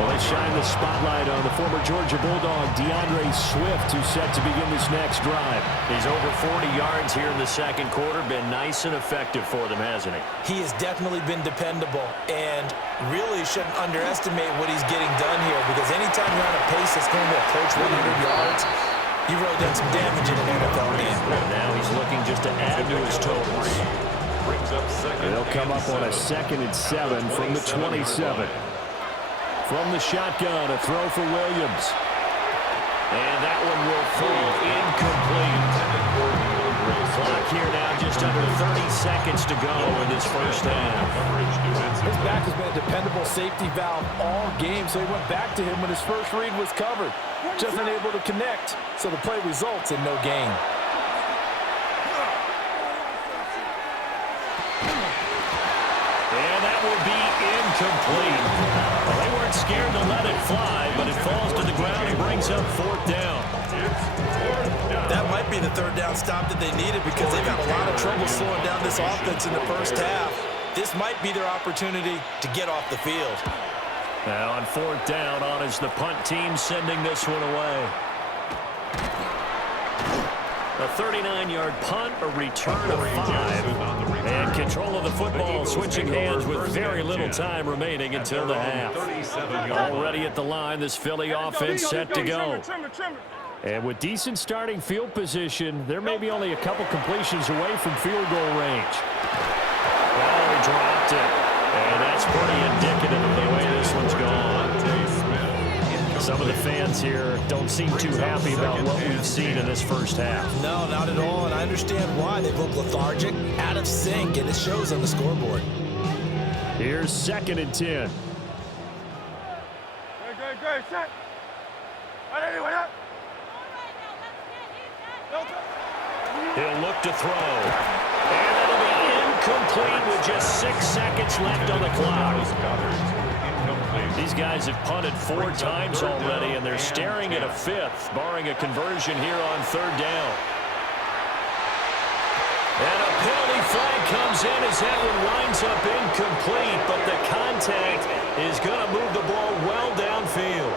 Well, they shine the spotlight on the former Georgia Bulldog, DeAndre Swift, who's set to begin this next drive. He's over 40 yards here in the second quarter. Been nice and effective for them, hasn't he? He has definitely been dependable, and really shouldn't underestimate what he's getting done here, because anytime you're on a pace that's going to approach 100 yards, you've really done some damage in an NFL game. Now he's looking just to add to his totals. They'll come up on a 2nd and 7 from the 27. From the shotgun, a throw for Williams. And that one will fall incomplete. Clock here now, just under 30 seconds to go in this first half. His back has been a dependable safety valve all game, so he went back to him when his first read was covered. Just unable to connect, so the play results in no gain. And that will be incomplete. Well, they weren't scared to let it fly, but it falls to the ground and brings up 4th down. That might be the 3rd down stop that they needed, because they've had a lot of trouble slowing down this offense in the first half. This might be their opportunity to get off the field. Now on 4th down, on is the punt team sending this one away. A 39-yard punt, a return of 5. And control of the football switching hands with very little time remaining until the half. Already at the line, this Philly offense set to go. And with decent starting field position, there may be only a couple completions away from field goal range. Well, he dropped it. And that's pretty indicative of the way this one's gone. Some of the fans here don't seem too happy about what we've seen in this first half. No, not at all, and I understand why. They look lethargic, out of sync, and it shows on the scoreboard. Here's 2nd and 10. Good, set. He'll look to throw. And it'll be incomplete with just 6 seconds left on the clock. These guys have punted 4 times already, and they're staring at a 5th, barring a conversion here on 3rd down. And a penalty flag comes in as that one winds up incomplete, but the contact is going to move the ball well downfield.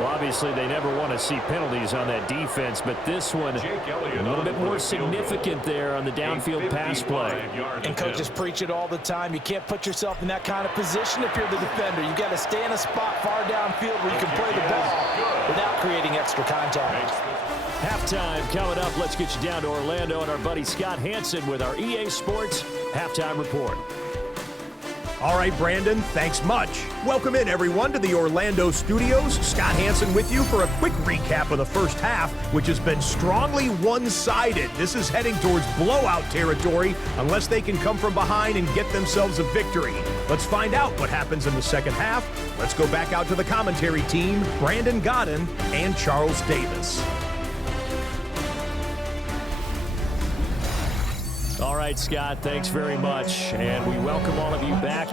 Well, obviously, they never want to see penalties on that defense, but this one a little bit more significant there on the downfield pass play. And coaches preach it all the time. You can't put yourself in that kind of position if you're the defender. You've got to stay in a spot far downfield where you can play the ball without creating extra contact. Halftime coming up. Let's get you down to Orlando and our buddy Scott Hansen with our EA Sports Halftime Report. All right, Brandon, thanks much. Welcome in, everyone, to the Orlando studios. Scott Hansen with you for a quick recap of the first half, which has been strongly one-sided. This is heading towards blowout territory unless they can come from behind and get themselves a victory. Let's find out what happens in the second half. Let's go back out to the commentary team, Brandon Godden and Charles Davis. All right, Scott, thanks very much, and we welcome all of you back.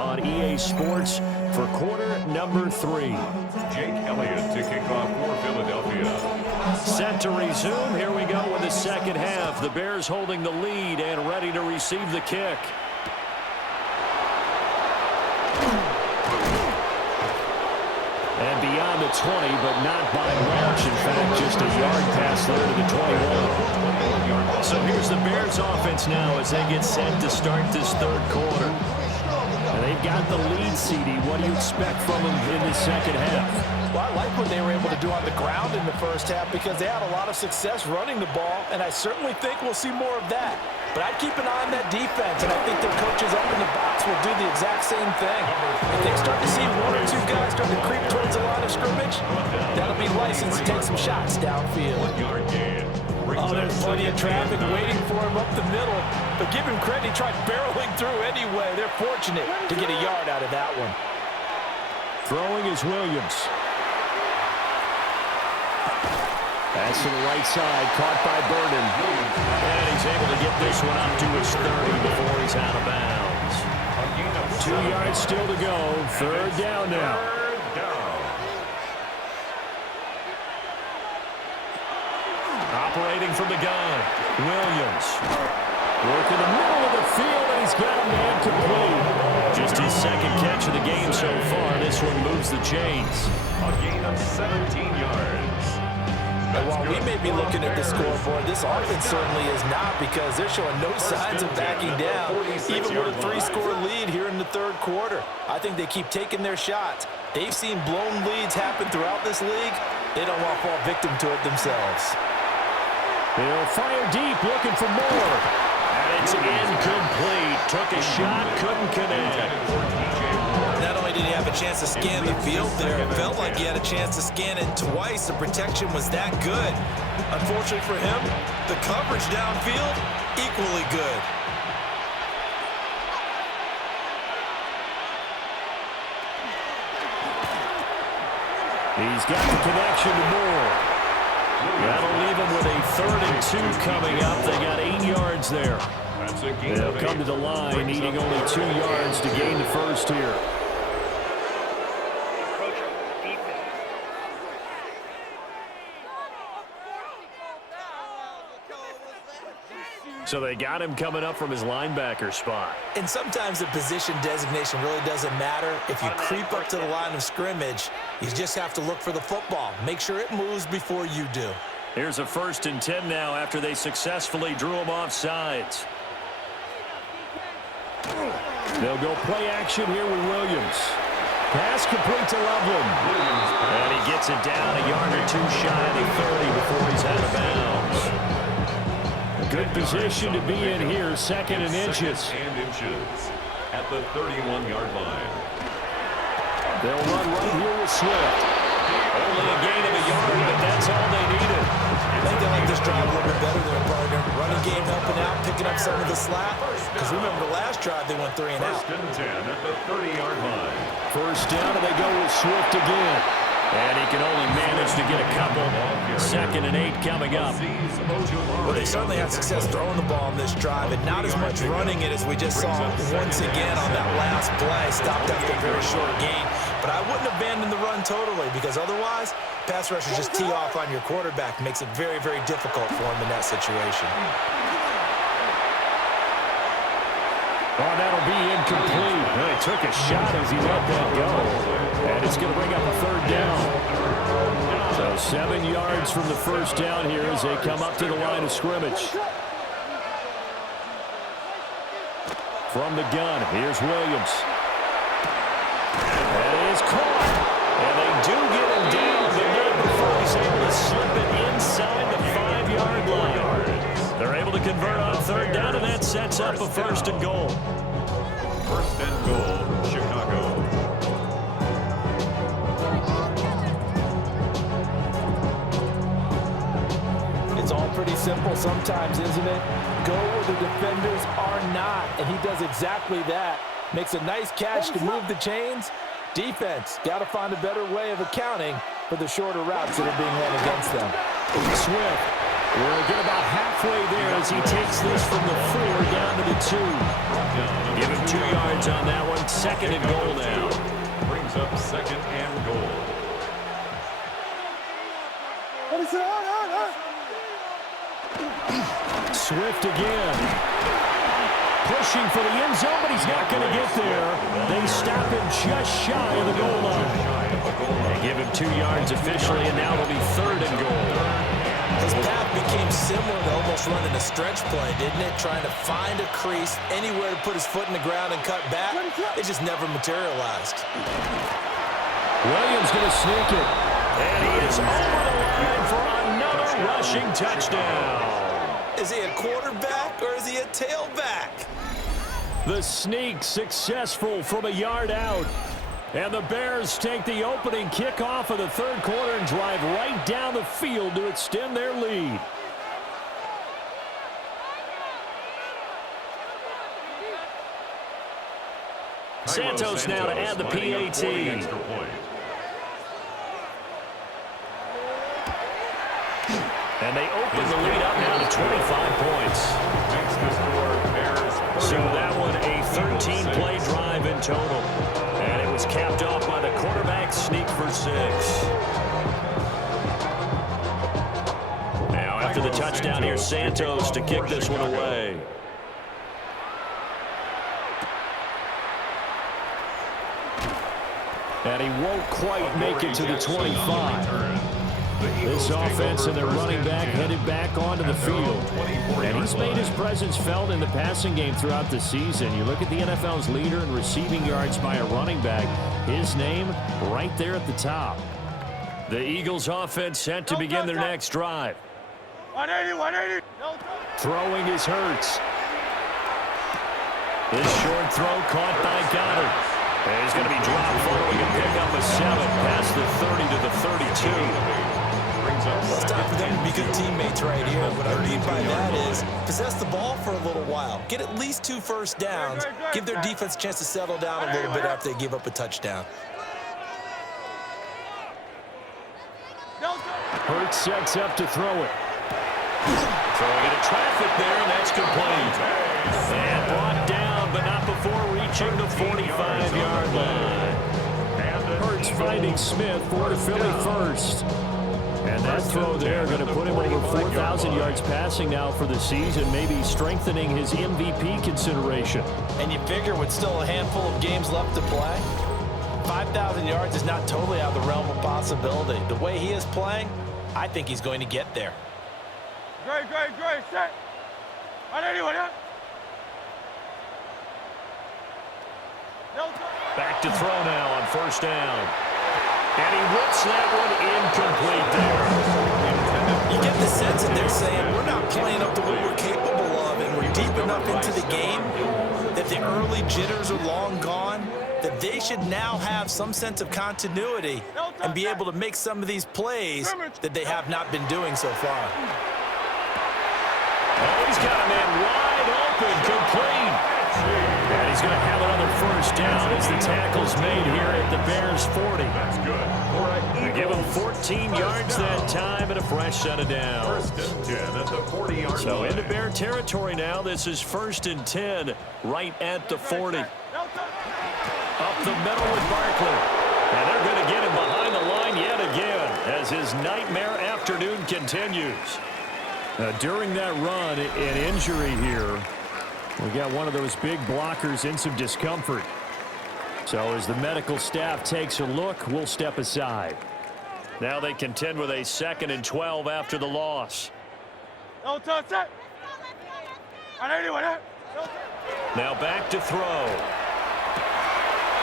on EA Sports for quarter number 3. Jake Elliott to kick off for Philadelphia. Set to resume. Here we go with the second half. The Bears holding the lead and ready to receive the kick. And beyond the 20, but not by much. In fact, just a yard pass there to the 21. So here's the Bears offense now as they get set to start this third quarter. And they've got the lead, CD. What do you expect from them in the second half? Well, I like what they were able to do on the ground in the first half because they had a lot of success running the ball, and I certainly think we'll see more of that. But I'd keep an eye on that defense, and I think their coaches up in the box will do the exact same thing. If they start to see one or two guys start to creep towards the line of scrimmage, that'll be license to take some shots downfield. Oh, there's plenty of traffic waiting for him up the middle. But give him credit, he tried barreling through anyway. They're fortunate to get a yard out of that one. Throwing is Williams. Pass to the right side, caught by Burden. And he's able to get this one up to his 30 before he's out of bounds. 2 yards still to go. Third down now. Operating from the gun, Williams. Work in the middle of the field, and he's got a man complete. Just his second catch of the game so far. This one moves the chains. A gain of 17 yards. And while we may be looking at the scoreboard, this offense certainly is not because they're showing no signs of backing down, even with a 3-score lead here in the third quarter. I think they keep taking their shots. They've seen blown leads happen throughout this league. They don't want to fall victim to it themselves. They'll fire deep, looking for more. And it's incomplete. Took a shot, couldn't connect. Not only did he have a chance to scan the field there, it felt like he had a chance to scan it twice. The protection was that good. Unfortunately for him, the coverage downfield, equally good. He's got the connection to Moore. That'll leave him with a 3rd and 2 coming up. They got 8 yards there. They'll come to the line, needing only 2 yards to gain the first here. So they got him coming up from his linebacker spot. And sometimes the position designation really doesn't matter. If you creep up to the line of scrimmage, you just have to look for the football. Make sure it moves before you do. Here's a 1st and 10 now after they successfully drew him off sides. They'll go play action here with Williams. Pass complete to Loveland. And he gets it down a yard or 2 shy of the 30 before he's out of bounds. Good position to be in here, 2nd and inches. At the 31-yard line. They'll run right here with Swift. Only a gain of a yard, but that's all they needed. I think they like this drive a little bit better than a partner. Running game helping out, picking up some of the slack. Because remember the last drive, they went 3 and out. 1st and 10 at the 30-yard line. First down, and they go with Swift again. And he can only manage to get a couple. 2nd and 8 coming up. Well, they certainly had success throwing the ball on this drive, and not as much running it as we just saw once again on that last play. Stopped after a very short gain. But I wouldn't abandon the run totally, because otherwise, pass rushers just tee off on your quarterback. Makes it very, very difficult for him in that situation. Oh, that'll be incomplete. Well, he took a shot as he let that go. And it's going to bring up a 3rd down. So 7 yards from the first down here as they come up to the line of scrimmage. From the gun, here's Williams. And it is caught. And they do get him down, but not before he's able to slip it inside the 5-yard line. They're able to convert on 3rd down, and that sets up a 1st and goal. 1st and goal, Chicago. It's all pretty simple sometimes, isn't it? Go where the defenders are not, and he does exactly that. Makes a nice catch to move the chains. Defense, got to find a better way of accounting for the shorter routes that are being run against them. Swift We'll get about halfway there as he takes this from the 4 down to the 2. Give him 2 yards on that one. 2nd and goal now. Brings up 2nd and goal. Swift again. Pushing for the end zone, but he's not going to get there. They stop him just shy of the goal line. They give him 2 yards officially, and now it'll be 3rd and goal. His path became similar to almost running a stretch play, didn't it? Trying to find a crease, anywhere to put his foot in the ground and cut back. It just never materialized. Williams going to sneak it. And he is over the line for another rushing touchdown. Is he a quarterback or is he a tailback? The sneak successful from a yard out. And the Bears take the opening kickoff of the 3rd quarter and drive right down the field to extend their lead. Santos now to add the PAT. And they open the lead up now to 25 points. So that one a 13-play drive in total. And it was capped off by the quarterback sneak for 6. Now after the touchdown, here's Santos to kick this one away. And he won't quite make it to the 25. This offense and their running back headed back onto the field. And he's made his presence felt in the passing game throughout the season. You look at the NFL's leader in receiving yards by a running back. His name right there at the top. The Eagles offense set to begin their next drive. 180. Throwing is Hurts. This short throw caught by Goddard. And he's going to be dropped following a pickup of 7 past the 30 to the 32. It's time for them to be good teammates right here. What I mean by that is possess the ball for a little while. Get at least 2 first downs. Give their defense a chance to settle down a little bit after they give up a touchdown. Hurts sets up to throw it. Throwing into traffic there, and that's complete. And brought down, but not before reaching the 45-yard line. Hurts finding Smith for the Philly first. And that throw there going to put him over 4,000 yards passing now for the season, maybe strengthening his MVP consideration. And you figure with still a handful of games left to play, 5,000 yards is not totally out of the realm of possibility. The way he is playing, I think he's going to get there. Great. Set. 180. Back to throw now on 1st down. And he whips that one incomplete there. You get the sense that they're saying we're not playing up to what we're capable of, and we're deep enough into the game that the early jitters are long gone, that they should now have some sense of continuity and be able to make some of these plays that they have not been doing so far. Oh, he's got a man wide open, complete. And he's going to have another 1st down as the tackle's made here at the Bears' 40. That's good. They give him 14 yards that time and a fresh set of downs. 1st and 10 at the 40-yard line. So into Bear territory now. This is 1st and 10 right at the 40. Up the middle with Barkley. And they're going to get him behind the line yet again as his nightmare afternoon continues. During that run, an injury here. We got one of those big blockers in some discomfort. So as the medical staff takes a look, we'll step aside. Now they contend with a 2nd and 12 after the loss. No touch it. 180. Now back to throw.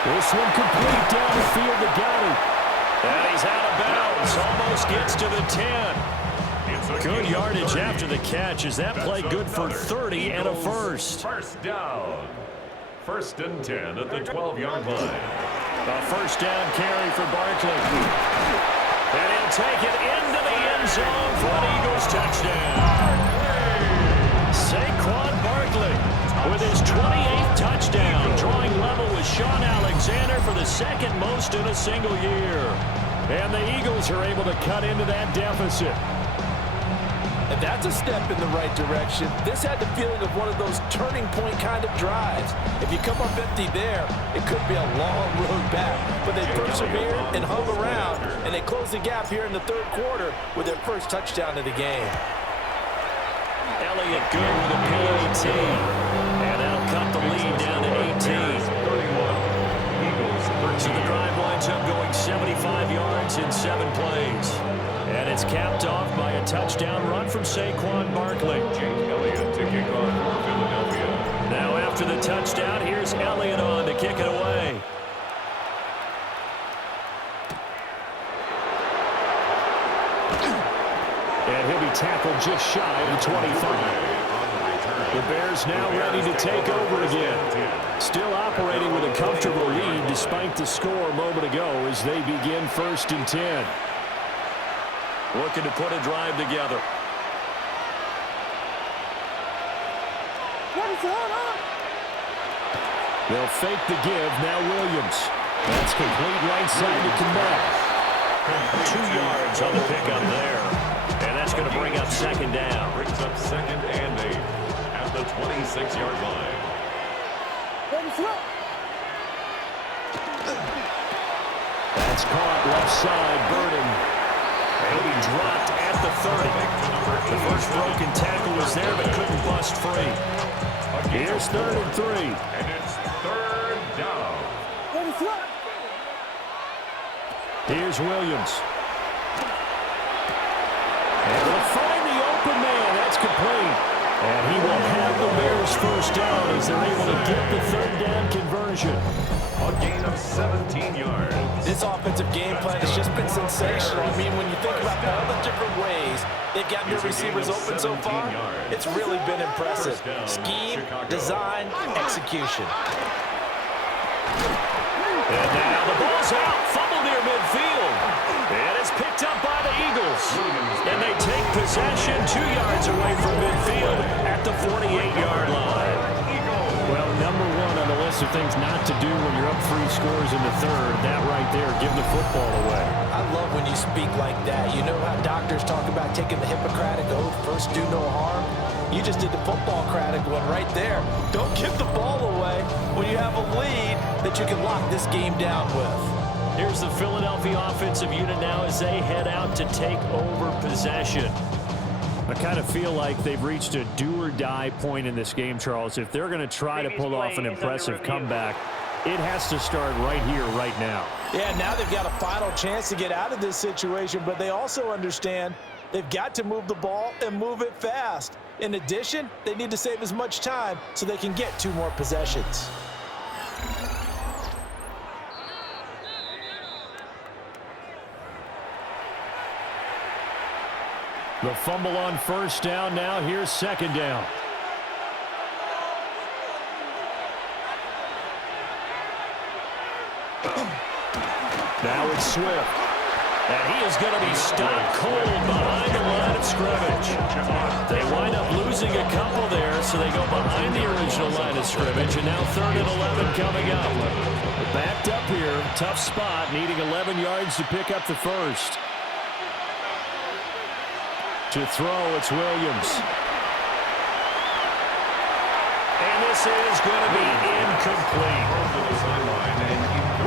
This one complete down the field to Goddard. And he's out of bounds. Almost gets to the 10. Good yardage after the catch. Is that play good for 30 and a first? 1st down. 1st and 10 at the 12-yard line. A 1st down carry for Barkley. And he'll take it into the end zone for an Eagles touchdown. Saquon Barkley with his 28th touchdown, drawing level with Sean Alexander for the 2nd most in a single year. And the Eagles are able to cut into that deficit. And that's That's a step in the right direction. This had the feeling of one of those turning point kind of drives. If you come up empty there, it could be a long road back. But they persevered and hung around, and they closed the gap here in the third quarter with their first touchdown of the game. Elliott good with a PAT. And that'll cut the lead down to 18. So the drive winds up going 75 yards in 7 plays. And it's capped off by a touchdown run from Saquon Barkley. Elliott to kick off for Philadelphia. Now after the touchdown, here's Elliott on to kick it away. And he'll be tackled just shy of the 25. The Bears now ready to take over again. Still operating with a comfortable lead despite the score a moment ago as they begin 1st and 10. Looking to put a drive together. They'll fake the give. Now Williams. That's complete right side to Kmet. 2 yards on the pickup there. And that's going to bring up 2nd down. Brings up 2nd and 8 at the 26-yard line. That's caught left side. Burden. He'll be dropped at the 30. The first broken tackle was there but couldn't bust free. Here's 3rd and 3. And it's 3rd down. Here's Williams. And they'll find the open man. That's complete. And he will have the Bears first down as they're able to get the 3rd down conversion. A gain of 17 yards. This offensive game plan has just been sensational. I mean, when you think about all the different ways they've gotten their receivers open so far, it's really been impressive. Scheme, design, execution. And now the ball's out. Fumble near midfield. And it's picked up by the Eagles. And they take possession 2 yards away from midfield at the 48-yard line. Well, number 1 on the list of things not to do when you're up 3 scores in the 3rd. That right there, give the football away. I love when you speak like that. You know how doctors talk about taking the Hippocratic Oath, first do no harm? You just did the football-cratic one right there. Don't give the ball away when you have a lead that you can lock this game down with. Here's the Philadelphia offensive unit now as they head out to take over possession. I kind of feel like they've reached a do-or-die point in this game, Charles. If they're going to try to pull off an impressive comeback, it has to start right here, right now. Yeah, now they've got a final chance to get out of this situation, but they also understand they've got to move the ball and move it fast. In addition, they need to save as much time so they can get 2 more possessions. The fumble on 1st down now. Here's 2nd down. Now it's Swift. And he is going to be stopped cold behind the line of scrimmage. They wind up losing a couple there, so they go behind the original line of scrimmage. And now 3rd and 11 coming up. Backed up here. Tough spot. Needing 11 yards to pick up the first. To throw, it's Williams. And this is going to be incomplete.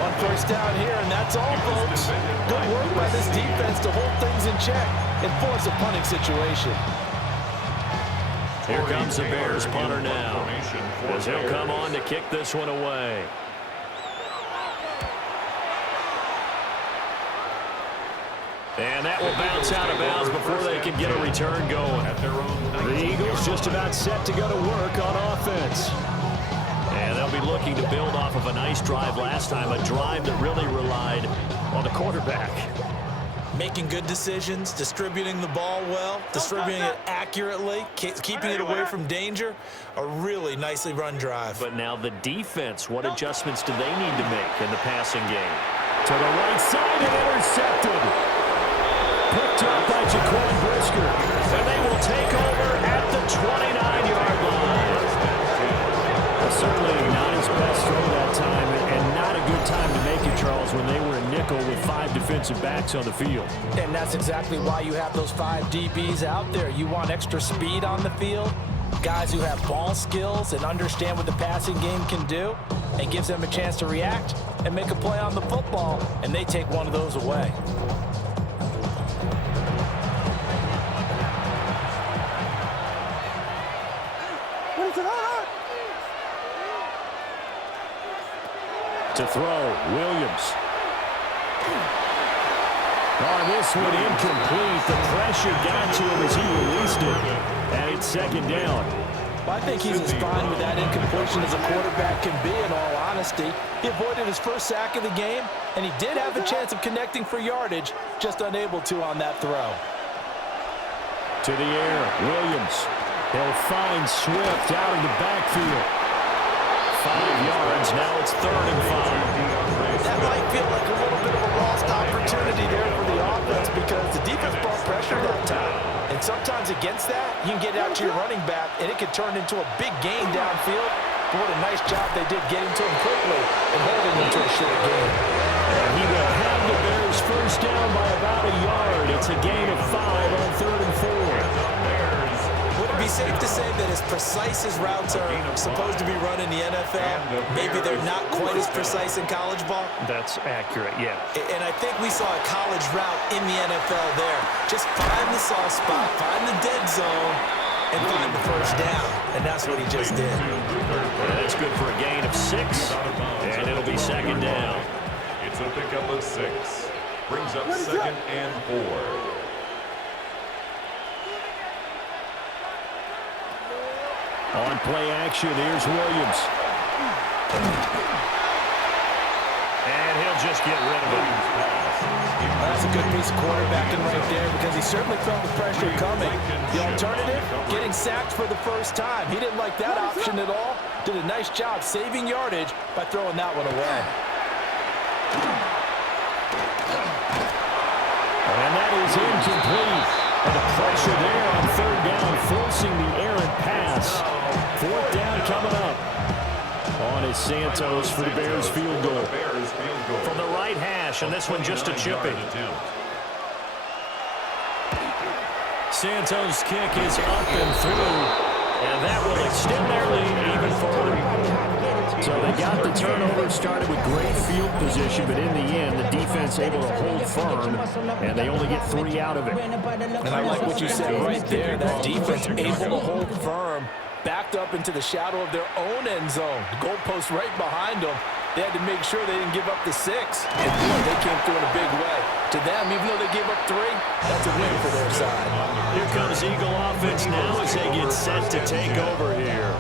1 first down here, and that's all, folks. Good work by this defense to hold things in check and force a punting situation. Here comes the Bears punter now, as he'll come on to kick this one away. And that will bounce out of bounds before they can get a return going. The Eagles just about set to go to work on offense. And they'll be looking to build off of a nice drive last time, a drive that really relied on the quarterback. Making good decisions, distributing the ball well, distributing it accurately, keeping it away from danger. A really nicely run drive. But now the defense, what adjustments do they need to make in the passing game? To the right side and intercepted. Picked up by Jaquan Brisker. And they will take over at the 29-yard line. Certainly not his best throw that time, and not a good time to make it, Charles, when they were in nickel with 5 defenders. defensive backs on the field. And that's exactly why you have those 5 DBs out there. You want extra speed on the field, guys who have ball skills and understand what the passing game can do, and gives them a chance to react and make a play on the football, and they take one of those away. To throw, Williams. On this one, incomplete. The pressure got to him as he released it. And it's second down. Well, I think he's as fine with that incompletion as a quarterback can be, in all honesty. He avoided his first sack of the game, and he did have a chance of connecting for yardage, just unable to on that throw. To the air, Williams. He'll find Swift out of the backfield. 5 yards, now it's 3rd and 5. That might feel like a little bit of a lost opportunity there for the offense because the defense brought pressure that time. And sometimes against that, you can get out to your running back, and it could turn into a big gain downfield. But what a nice job they did getting to him quickly and holding him to a short gain. And he will have the Bears first down by about a yard. It's a gain of 5 on 3rd and 4. Would it be safe to say that as precise as routes are supposed to be run in the NFL, maybe they're not quite as precise in college ball? That's accurate, yeah. And I think we saw a college route in the NFL there. Just find the soft spot, find the dead zone, and find the first down. And that's what he just did. That's good for a gain of 6, and it'll be second down. It's a pickup of 6. Brings up 2nd and 4. On play action, here's Williams. And he'll just get rid of it. That's a good piece of quarterbacking right there because he certainly felt the pressure coming. The alternative, getting sacked for the first time. He didn't like that option at all. Did a nice job saving yardage by throwing that one away. And that is incomplete. And the pressure there on 3rd down, forcing the errant pass. 4th down coming up. On is Santos for the Bears field goal. From the right hash, and this one just a chipping. Santos' kick is up and through, and that will extend their lead even further. So they got the turnover, started with great field position, but in the end, the defense able to hold firm, and they only get 3 out of it. And I like what you said right there, that defense able to hold firm, backed up into the shadow of their own end zone. The goalpost right behind them. They had to make sure they didn't give up the 6. And boy, they came through in a big way. To them, even though they gave up 3, that's a win for their side. Here comes Eagle offense now as they get set to take over here.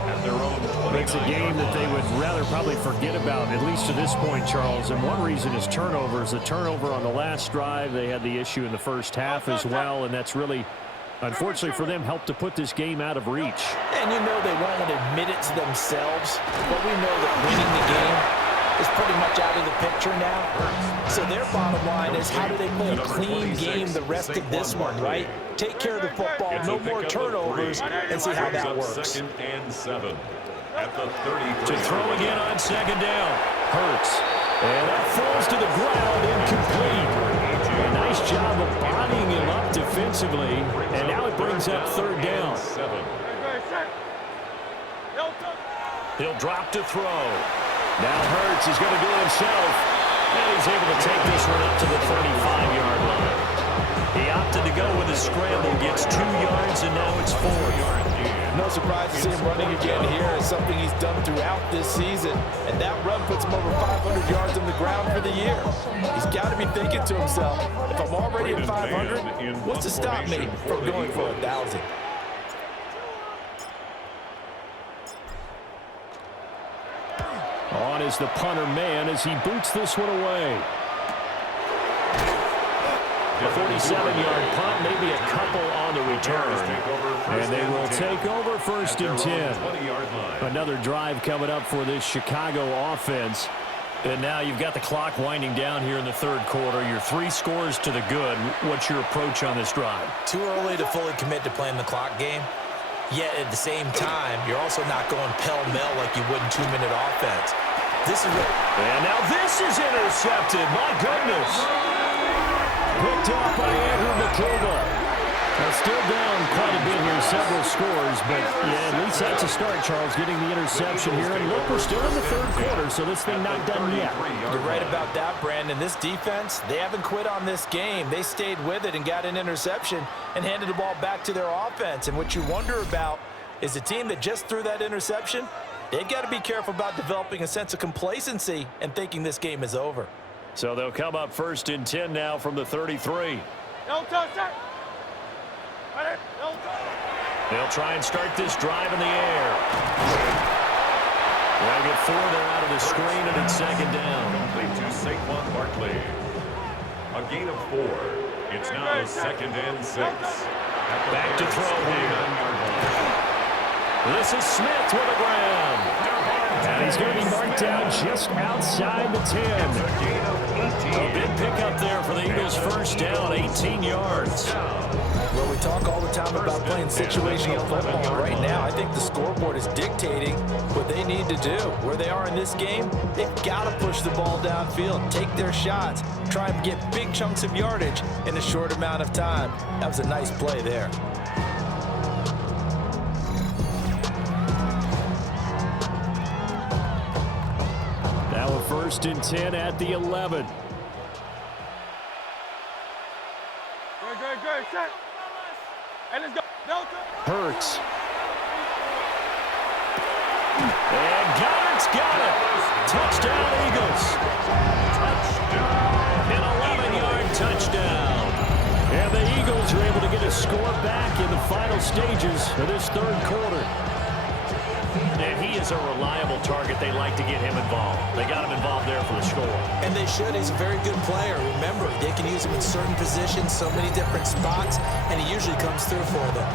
It's a game that they would rather probably forget about, at least to this point, Charles. And one reason is turnovers. The turnover on the last drive, they had the issue in the first half as well, and that's really, unfortunately for them, helped to put this game out of reach. And you know they won't admit it to themselves, but we know that winning the game is pretty much out of the picture now. So their bottom line is, how do they play a clean game the rest of this one, right? Take care of the football, no more turnovers, and see how that works. 2nd and 7 at the 33. To throw again on 2nd down. Hurts. And that falls to the ground, incomplete. A nice job of bodying him up defensively, and now it brings up 3rd down. He'll drop to throw. Now Hurts is going to do it himself, and he's able to take this one up to the 35-yard line. He opted to go with a scramble, gets 2 yards, and now it's 4th. No surprise to see him running again here. It's something he's done throughout this season, and that run puts him over 500 yards on the ground for the year. He's got to be thinking to himself, if I'm already at 500, what's to stop me from going for 1,000? On is the punter man as he boots this one away. A 47-yard punt, maybe a couple on the return. And they will take over 1st and 10. Another drive coming up for this Chicago offense. And now you've got the clock winding down here in the 3rd quarter. You're 3 scores to the good. What's your approach on this drive? Too early to fully commit to playing the clock game. Yet at the same time, you're also not going pell-mell like you would in 2-minute offense. This is what... And now this is intercepted. My goodness. picked up by Andrew McKilva. Well, still down quite a bit here, several scores, but yeah, at least that's a start, Charles, getting the interception here. And look, we're still in the third quarter, so this thing not done yet. You're right about that, Brandon. This defense, they haven't quit on this game. They stayed with it and got an interception and handed the ball back to their offense. And what you wonder about is the team that just threw that interception, they've got to be careful about developing a sense of complacency and thinking this game is over. So they'll come up 1st and 10 now from the 33. No touch, set. They'll try and start this drive in the air. They'll get 4 there out of the screen, and it's 2nd down. Complete to Saquon Barkley. A gain of 4. It's now 2nd and 6. Back to throw here. This is Smith with a grab. And he's going to be marked down just outside the 10. A big pickup there for the Eagles' first down, 18 yards. Well, we talk all the time about playing situational football. Right now, I think the scoreboard is dictating what they need to do. Where they are in this game, they've got to push the ball downfield, take their shots, try and get big chunks of yardage in a short amount of time. That was a nice play there. Now a 1st and 10 at the 11. Great, set. And let's go. No touch. Hurts. And Goddard's got it. Touchdown, Eagles. An 11-yard touchdown. And the Eagles are able to get a score back in the final stages of this third quarter. And he is a reliable target. They like to get him involved. They got him involved there for the score. And they should. He's a very good player. Remember, they can use him in certain positions, so many different spots, and he usually comes through for them.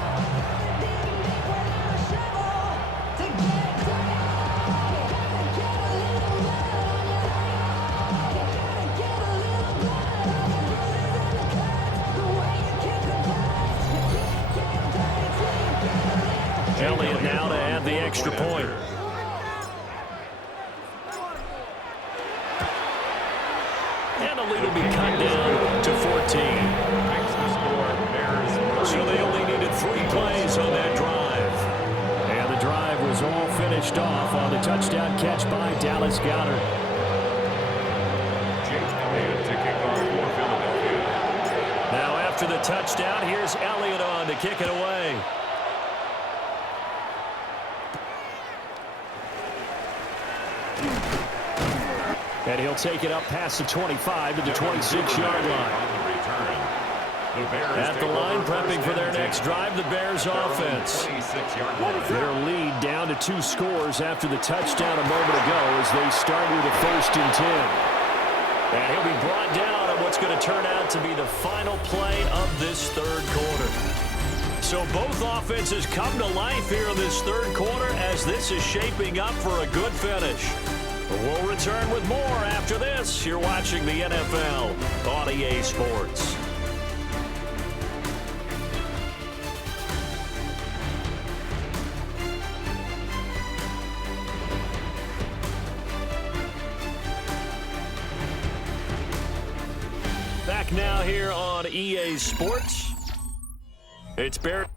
Elliott now to add the extra point. And the lead will be cut down to 14. So they only needed 3 plays on that drive. And the drive was all finished off on the touchdown catch by Dallas Goedert. Now after the touchdown, here's Elliott on to kick it away. And he'll take it up past the 25 to the 26-yard line. At the line, prepping for their next drive, the Bears offense. Their lead down to 2 scores after the touchdown a moment ago as they start with a 1st and 10. And he'll be brought down on what's going to turn out to be the final play of this third quarter. So both offenses come to life here in this third quarter as this is shaping up for a good finish. We'll return with more after this. You're watching the NFL on EA Sports. Back now here on EA Sports. It's Bears.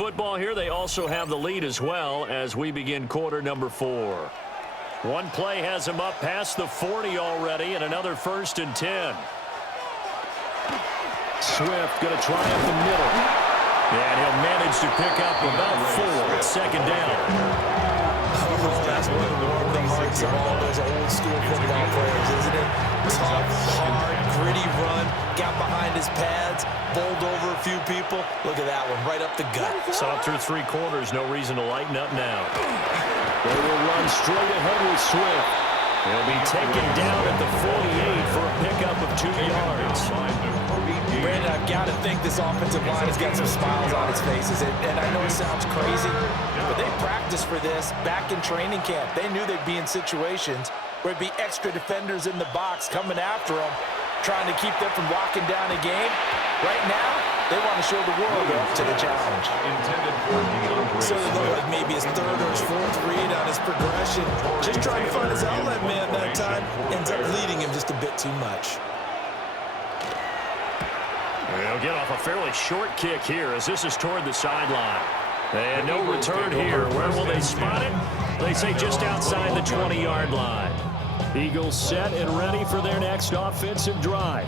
football here. They also have the lead as well as we begin quarter number 4. One play has him up past the 40 already, and another 1st and 10. Swift going to try up the middle. And he'll manage to pick up about 4 at 2nd down. Oh, that's one of the hearts of all those old school football players, isn't it? Tough, hard, gritty run, got behind his pads, bowled over a few people. Look at that one, right up the gut. Saw through 3 quarters, no reason to lighten up now. They will run straight ahead with Swift. He'll be taken down at the 48 for a pickup of 2 yards. Brandon, I've got to think this offensive line has got some smiles on its faces. And I know it sounds crazy, but they practiced for this back in training camp. They knew they'd be in situations where it'd be extra defenders in the box coming after them, trying to keep them from locking down a game. Right now, they want to show the world up to the challenge. So it looked like maybe his 3rd or his 4th read on his progression. Just trying to find his outlet man that time. Ends up leading him just a bit too much. They'll get off a fairly short kick here as this is toward the sideline. And no return here. Where will they spot it? They say just outside the 20-yard line. Eagles set and ready for their next offensive drive.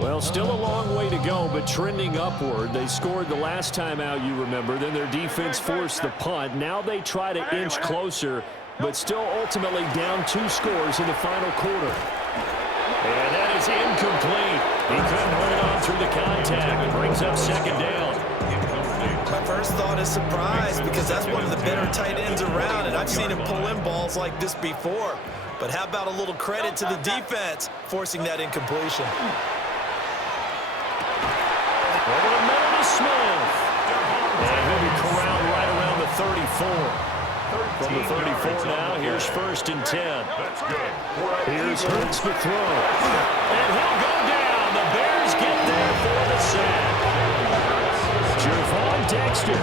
Well, still a long way to go, but trending upward. They scored the last time out, you remember. Then their defense forced the punt. Now they try to inch closer, but still ultimately down 2 scores in the final quarter. And that is incomplete. He couldn't hold on through the contact. Brings up 2nd down. My first thought is surprise because that's one of the better tight ends around, and I've seen him pull in balls like this before. But how about a little credit to the defense forcing that incompletion? Over the middle to Smith. And he'll be corralled right around the 34. From the 34 now, here's 1st and 10. Here's Hurts to throw. And he'll go down. The Bears get there for the sack. Javon Dexter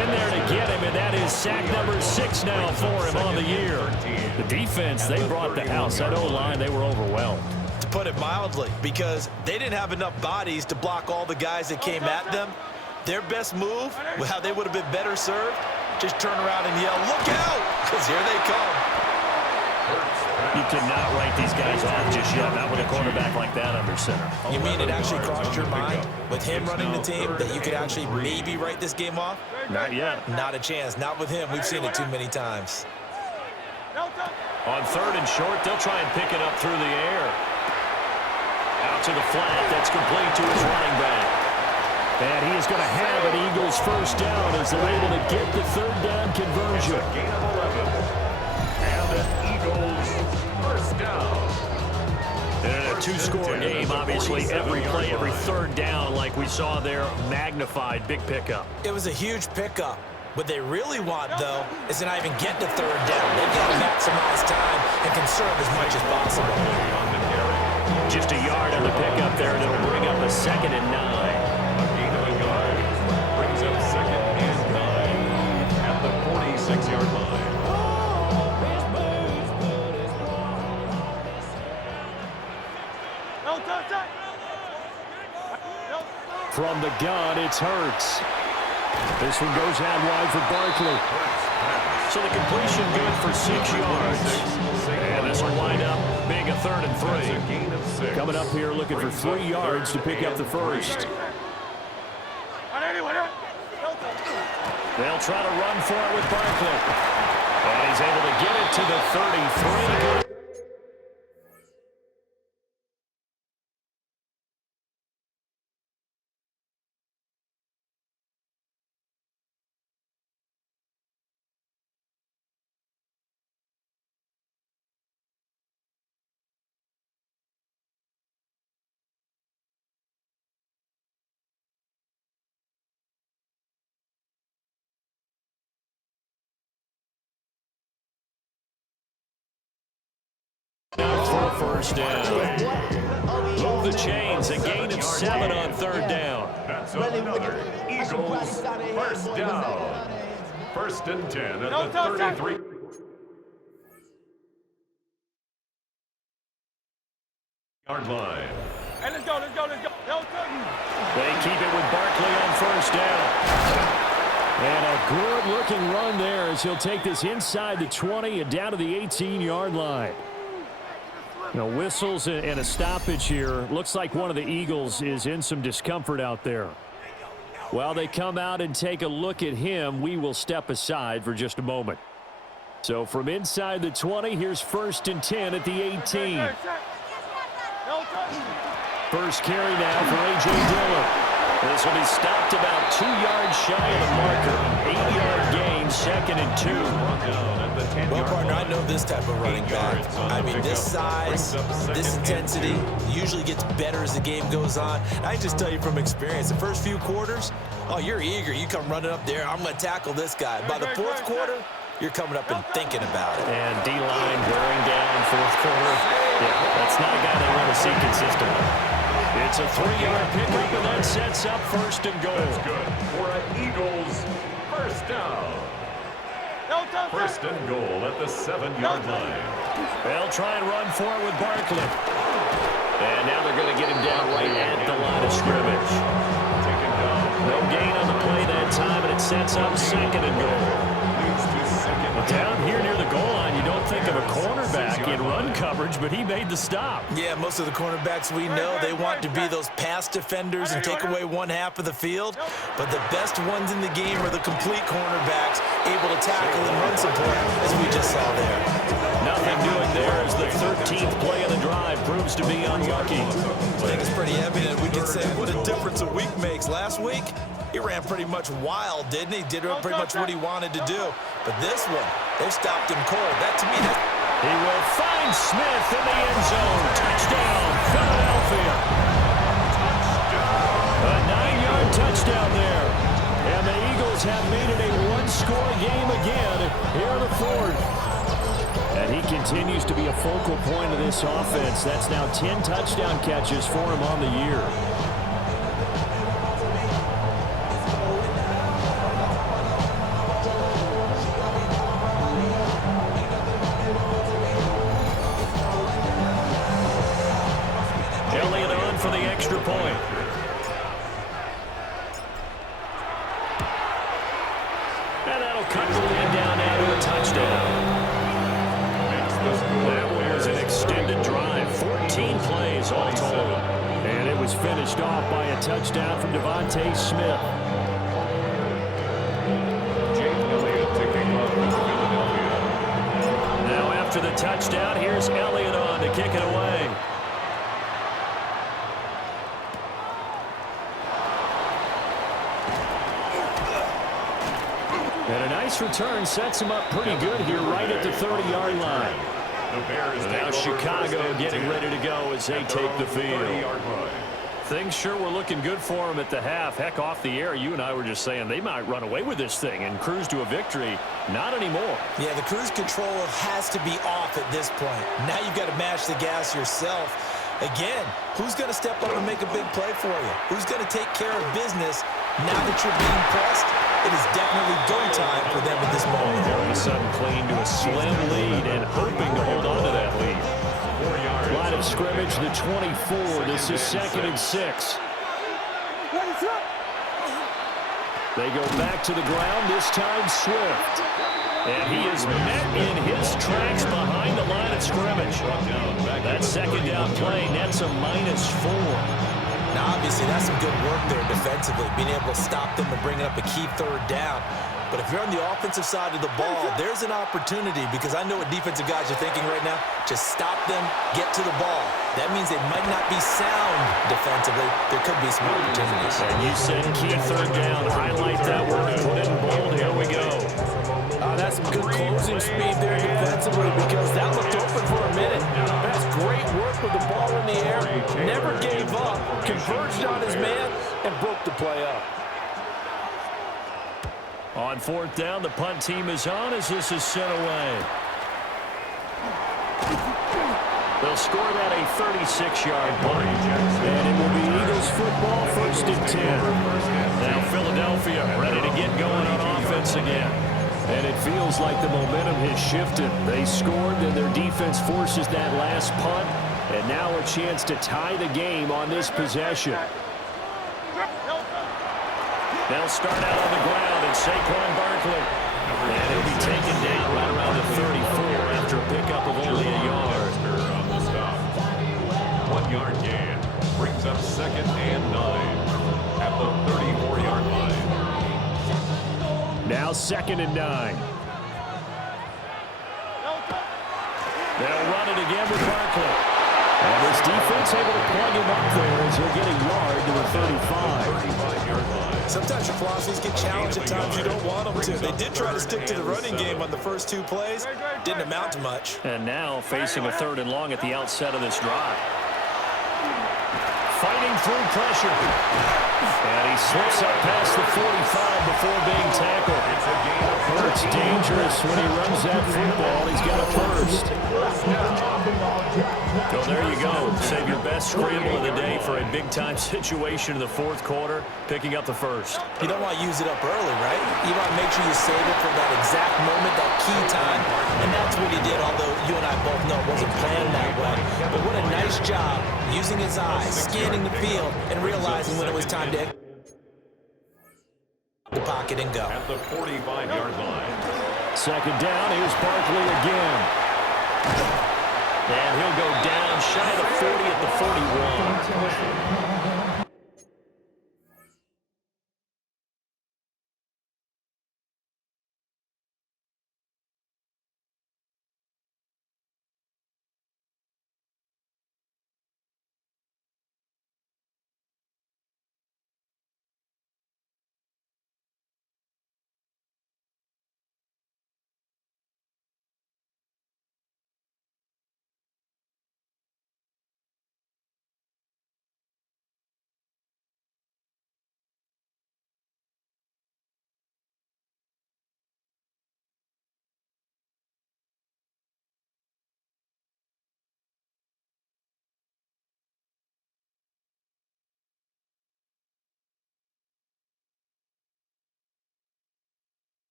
in there to get him, and that is sack number 6 now for him on the year. The defense, they brought the house. That O-line, they were overwhelmed. To put it mildly, because they didn't have enough bodies to block all the guys that came at them. Their best move, how they would have been better served, just turn around and yell, "Look out!" Because here they come. You cannot write these guys off just yet, not with a quarterback like that under center. You mean it actually crossed your mind with him running the team that you could actually maybe write this game off? Not yet. Not a chance. Not with him. We've seen it too many times. On 3rd and short, they'll try and pick it up through the air. Out to the flat. That's complete to his running back. And he is going to have an Eagles 1st down as they're able to get the 3rd down conversion. Gain of 11. And an Eagles 1st down. And in a 2-score game, obviously, every play, every 3rd down, like we saw there, magnified, big pickup. It was a huge pickup. What they really want, though, is to not even get to 3rd down. They've got to maximize time and conserve as much as possible. Just a yard on the pickup there, and it'll bring up a 2nd and 9. Gain of a yard brings up 2nd and 9 at the 46-yard line. From the gun, it's Hurts. This one goes out wide for Barkley. So the completion good for 6 yards. And this will wind up being a 3rd and 3. Coming up here looking for 3 yards to pick up the 1st. They'll try to run for it with Barkley. And he's able to get it to the 33. For a 1st down. Move the chains, a gain of 7 on 3rd down. That's another Eagles 1st down. 1st and 10 at the 33. Yard line. Hey, let's go. They keep it with Barkley on 1st down. Good-looking run there as he'll take this inside the 20 and down to the 18-yard line. No whistles and a stoppage here. Looks like one of the Eagles is in some discomfort out there. While they come out and take a look at him, we will step aside for just a moment. So from inside the 20, here's 1st and 10 at the 18. First carry now for A.J. Dillon. This will be stopped about 2 yards shy of the marker. 8-yard gain, 2nd and 2. Well, partner, I know this type of running back. I mean, this size, this intensity usually gets better as the game goes on. I just tell you from experience, the first few quarters, oh, you're eager. You come running up there, I'm going to tackle this guy. By the 4th quarter, you're coming up and thinking about it. And D-line wearing down 4th quarter. Yeah, that's not a guy they want to see consistently. It's a 3-yard pickup, and that sets up 1st and goal. That's good for an Eagles first down. 1st and goal at the 7-yard line. They'll try and run for it with Barkley. And now they're going to get him down right at the line of scrimmage. Taken down. No gain on the play that time, and it sets up 2nd and goal. Leads to 2nd. Down here near the goal line, you don't think of a cornerback in run coverage, but he made the stop. Yeah, most of the cornerbacks we know, they want to be those pass defenders and take away one half of the field. But the best ones in the game are the complete cornerbacks, able to tackle and run support, as we just saw there. Nothing doing there as the 13th play of the drive proves to be unlucky. I think it's pretty evident. We can say what a difference a week makes. Last week, he ran pretty much wild, didn't he? Did pretty much what he wanted to do. But this one, they stopped him cold. That, to me, he will find Smith in the end zone. Touchdown, Philadelphia. A 9-yard touchdown there. And the Eagles have made it a one-score game again here in the 4th. And he continues to be a focal point of this offense. That's now 10 touchdown catches for him on the year. Elliott on for the extra point. And that'll cut the lead down now to a touchdown. That was an extended drive, 14 plays all told. And it was finished off by a touchdown from Devontae Smith. Now after the touchdown, here's Elliott on to kick it away. And a nice return sets him up pretty good here right at the 30-yard line. And now Chicago getting ready to go as they take the field. Things sure were looking good for them at the half. Heck, off the air, you and I were just saying they might run away with this thing and cruise to a victory. Not anymore. Yeah, the cruise control has to be off at this point. Now you've got to mash the gas yourself. Again, who's going to step up and make a big play for you? Who's going to take care of business now that you're being pressed? It is definitely go time for them at this moment. All of a sudden playing to a slim lead and hoping to hold on to that lead. Line of scrimmage, the 24. This is 2nd and 6. They go back to the ground, this time Swift. And he is met in his tracks behind the line of scrimmage. That 2nd down play nets a -4. Now, obviously, that's some good work there defensively, being able to stop them and bringing up a key 3rd down. But if you're on the offensive side of the ball, there's an opportunity, because I know what defensive guys are thinking right now. Just stop them, get to the ball. That means they might not be sound defensively. There could be some opportunities. And you said key 3rd down. Highlight that word, put it in bold. Here we go. That's some good closing speed there defensively, because that looked open for a minute. That's great work with the ball in the air. Never gave up, converged on his man, and broke the play up. On 4th down, the punt team is on as this is sent away. They'll score that a 36-yard punt. And it will be Eagles football, 1st and 10. Now Philadelphia ready to get going on offense again. And it feels like the momentum has shifted. They scored, then their defense forces that last punt. And now a chance to tie the game on this possession. They'll start out on the ground. It's Saquon Barkley. And he'll be taken down right around the 34 after a pickup of only a yard. On the stop. 1 yard gain. Brings up 2nd and 9 at the 34-yard line. Now 2nd and 9. They'll run it again with Barkley. And this defense able to plug him up there as he'll get a yard to the 35-yard line. Sometimes your philosophies get challenged at times you don't want them to. They did try to stick to the running game on the first 2 plays. Didn't amount to much. And now facing a 3rd and long at the outset of this drive. Fighting through pressure. And he slips up past the 45 before being tackled. It's dangerous when he runs that football. He's got a first. So there you go. Save your best scramble of the day for a big-time situation in the 4th quarter, picking up the first. You don't want to use it up early, right? You want to make sure you save it for that exact moment, that key time. And that's what he did, although you and I both know it wasn't planned that way. But what a nice job using his eyes, scanning the field, and realizing when it was time to the pocket and go. At the 45-yard line. 2nd down, here's Barkley again. And he'll go down shy of the 40 at the 41.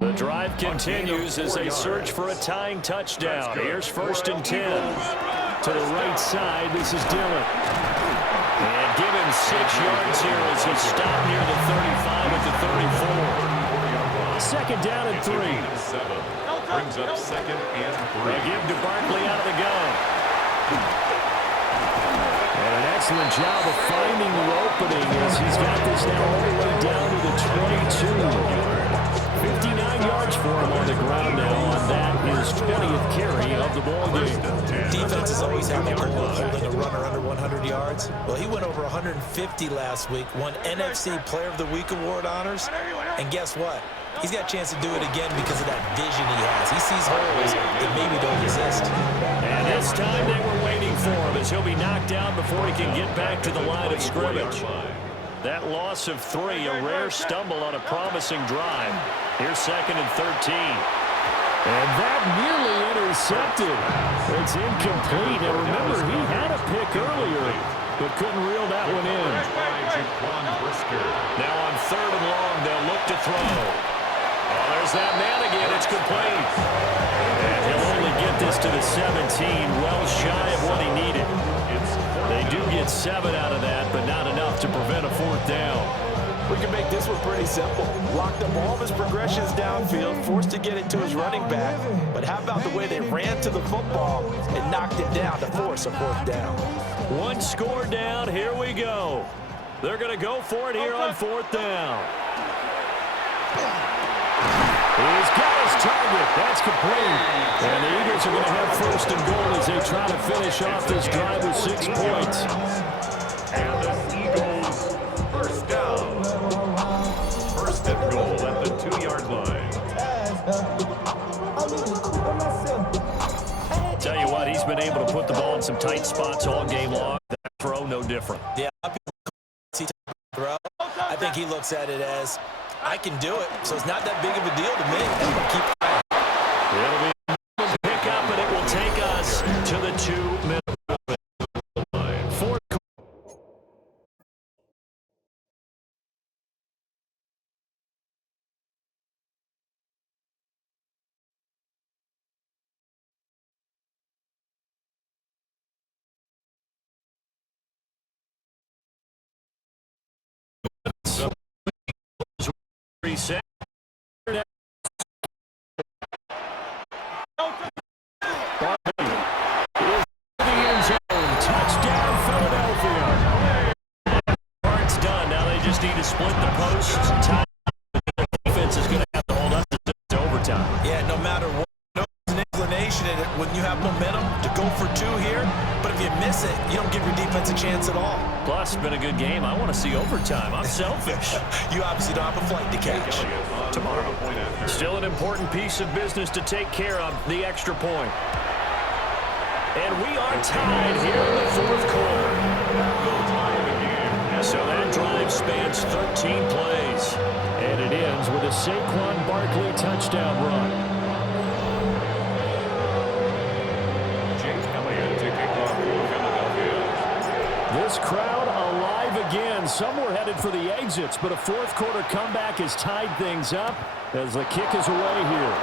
The drive continues as they search for a tying touchdown. Here's 1st and 10. To the right side, this is Dillon. And given 6 yards here as he stopped near the 35 at the 34. 2nd down and 3. Brings up 2nd and 3. They give to Barkley out of the gun. And an excellent job of finding the opening as he's got this now all the way down to the 22. 59 yards for him on the ground now on that his 20th carry of the ball game. Defenses always have a goal of holding a runner under 100 yards. Well, he went over 150 last week, won NFC Player of the Week award honors. And guess what? He's got a chance to do it again because of that vision he has. He sees holes that maybe don't exist. And this time they were waiting for him as he'll be knocked down before he can get back to the line of scrimmage. That loss of 3, a rare stumble on a promising drive. Here's 2nd and 13. And that nearly intercepted. It's incomplete. And remember, he had a pick earlier, but couldn't reel that one in. Now on 3rd and long, they'll look to throw. Oh, there's that man again. It's complete. And he'll only get this to the 17, well shy of what he needed. They do get 7 out of that, but not enough to prevent a 4th down. We can make this one pretty simple. Locked up all of his progressions downfield, forced to get it to his running back. But how about the way they ran to the football and knocked it down to force a 4th down? 1 score down. Here we go. They're going to go for it here on 4th down. He's got his target. That's complete. And the Eagles are going to have 1st and goal as they try to finish off this drive with 6 points. And the Eagles, 1st down. 1st and goal at the 2-yard line. Tell you what, he's been able to put the ball in some tight spots all game long. That throw, no different. Yeah, I think he looks at it as, I can do it, so it's not that big of a deal to me. I'm going to keep playing. It'll be a pickup, and it will take us to the 2-minute line. 4th. Reset. Touchdown, Philadelphia. Part's done. Now they just need to split the posts. The defense is going to have to hold up to overtime. Yeah, no matter what, there's an inclination in it when you have momentum to go for 2 here. But if you miss it, you don't give your defense a chance at all. Plus, it's been a good game. I want to see overtime. I'm selfish. You obviously don't have a flight to catch. Tomorrow. Still an important piece of business to take care of, the extra point. And we are tied here in the 4th quarter. So that drive spans 13 plays. And it ends with a Saquon Barkley touchdown run. This crowd alive again. Some were headed for the exits, but a 4th quarter comeback has tied things up as the kick is away here.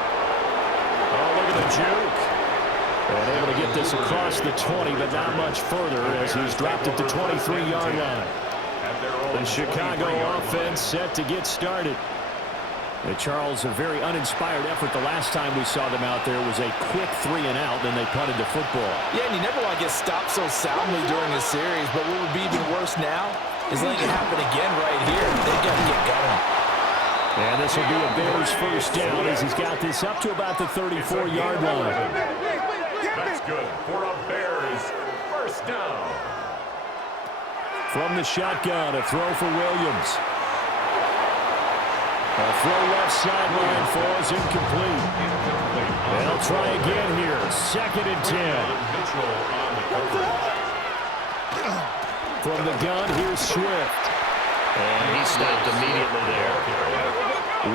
Oh, look at the juke. And able to get this across the 20, but not much further as he's dropped it to 23-yard line. The Chicago offense set to get started. Charles, a very uninspired effort the last time we saw them out there was a quick 3 and out, then they punted the football. Yeah, and you never want to get stopped so soundly during a series, but what would be even worse now is letting it happen again right here. They've got to get going. And this will be a Bears 1st down as he's got this up to about the 34-yard line. That's good for a Bears 1st down. From the shotgun, a throw for Williams. A throw left sideline falls incomplete. They'll try again here. 2nd and 10. From the gun, here's Swift. And he stopped immediately there.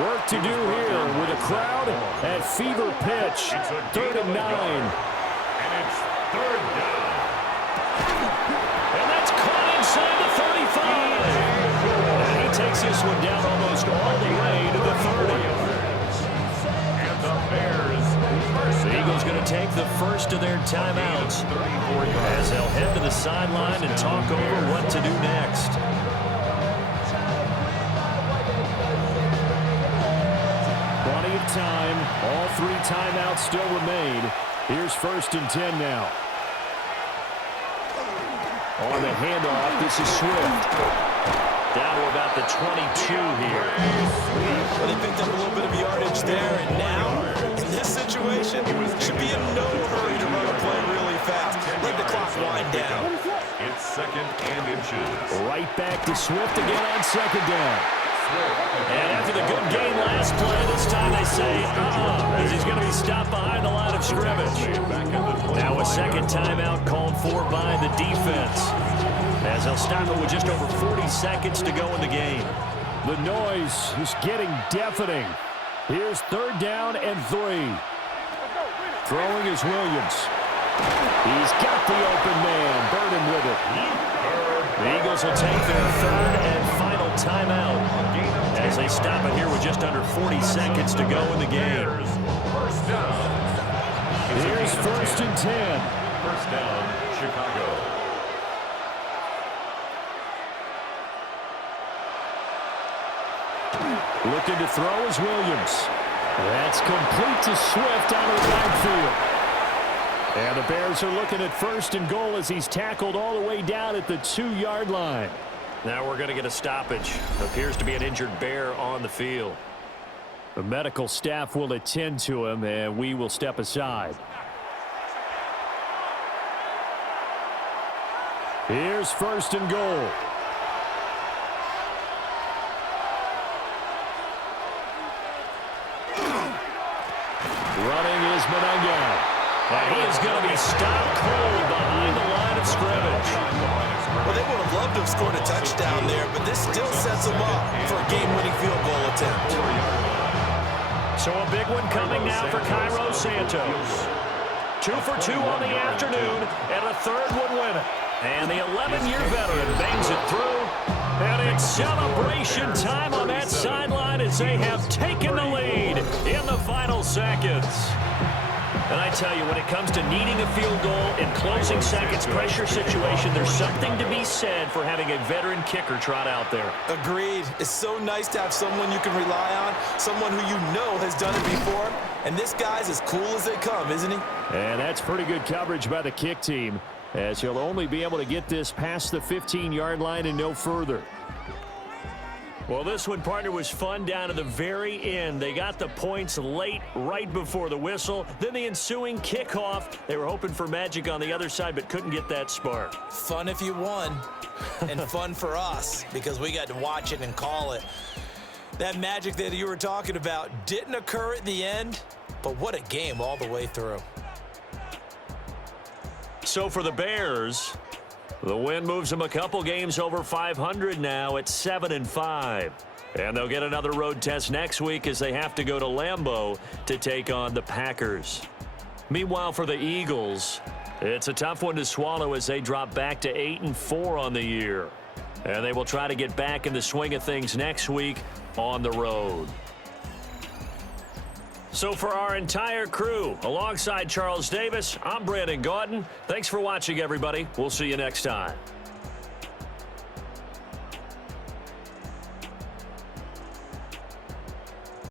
Work to do here with a crowd at fever pitch. 3rd and 9. And it's 3rd down. And that's caught inside the 35. And he takes this one down almost all the way to the 30. take the first of their timeouts as they'll head to the sideline and talk over what to do next. Plenty of time. All 3 timeouts still remain. Here's 1st and 10 now. On the handoff, this is Swift. Down to about the 22 here. Well, they picked up a little bit of yardage there, and now, in this situation, should be in no hurry to run a play really fast. Let the clock wind down. It's 2nd and inches. Right back to Swift again on 2nd down. And after the good game last play, this time they say, as he's going to be stopped behind the line of scrimmage. Now a 2nd timeout called for by the defense, as they'll stop it with just over 40 seconds to go in the game. The noise is getting deafening. Here's 3rd down and 3. Throwing is Williams. He's got the open man. Burden with it. The Eagles will take their 3rd and final timeout as they stop it here with just under 40 seconds to go in the game. First down. Here's 1st and 10. First down, Chicago. Looking to throw is Williams. That's complete to Swift out of the backfield. And the Bears are looking at 1st and goal as he's tackled all the way down at the 2-yard line. Now we're going to get a stoppage. Appears to be an injured Bear on the field. The medical staff will attend to him, and we will step aside. Here's 1st and goal. Running is Menenga. And he is going to be stopped cold behind the line of scrimmage. Well, they would have loved to have scored a touchdown there, but this still sets them up for a game-winning field goal attempt. So a big one coming now for Cairo Santos. 2 for 2 on the afternoon, and a 3rd would win it. And the 11-year veteran bangs it through. And it's celebration time on that sideline as they have taken the lead in the final seconds. And I tell you, when it comes to needing a field goal in closing seconds pressure situation, there's something to be said for having a veteran kicker trot out there. Agreed. It's so nice to have someone you can rely on, someone who you know has done it before. And this guy's as cool as they come, isn't he? And that's pretty good coverage by the kick team, as he'll only be able to get this past the 15-yard line and no further. Well, this one, partner, was fun down to the very end. They got the points late, right before the whistle. Then the ensuing kickoff. They were hoping for magic on the other side, but couldn't get that spark. Fun if you won, and fun for us, because we got to watch it and call it. That magic that you were talking about didn't occur at the end, but what a game all the way through. So for the Bears, the win moves them a couple games over 500 now at 7-5. And they'll get another road test next week as they have to go to Lambeau to take on the Packers. Meanwhile, for the Eagles, it's a tough one to swallow as they drop back to 8-4 on the year. And they will try to get back in the swing of things next week on the road. So for our entire crew, alongside Charles Davis, I'm Brandon Gaudin. Thanks for watching, everybody. We'll see you next time.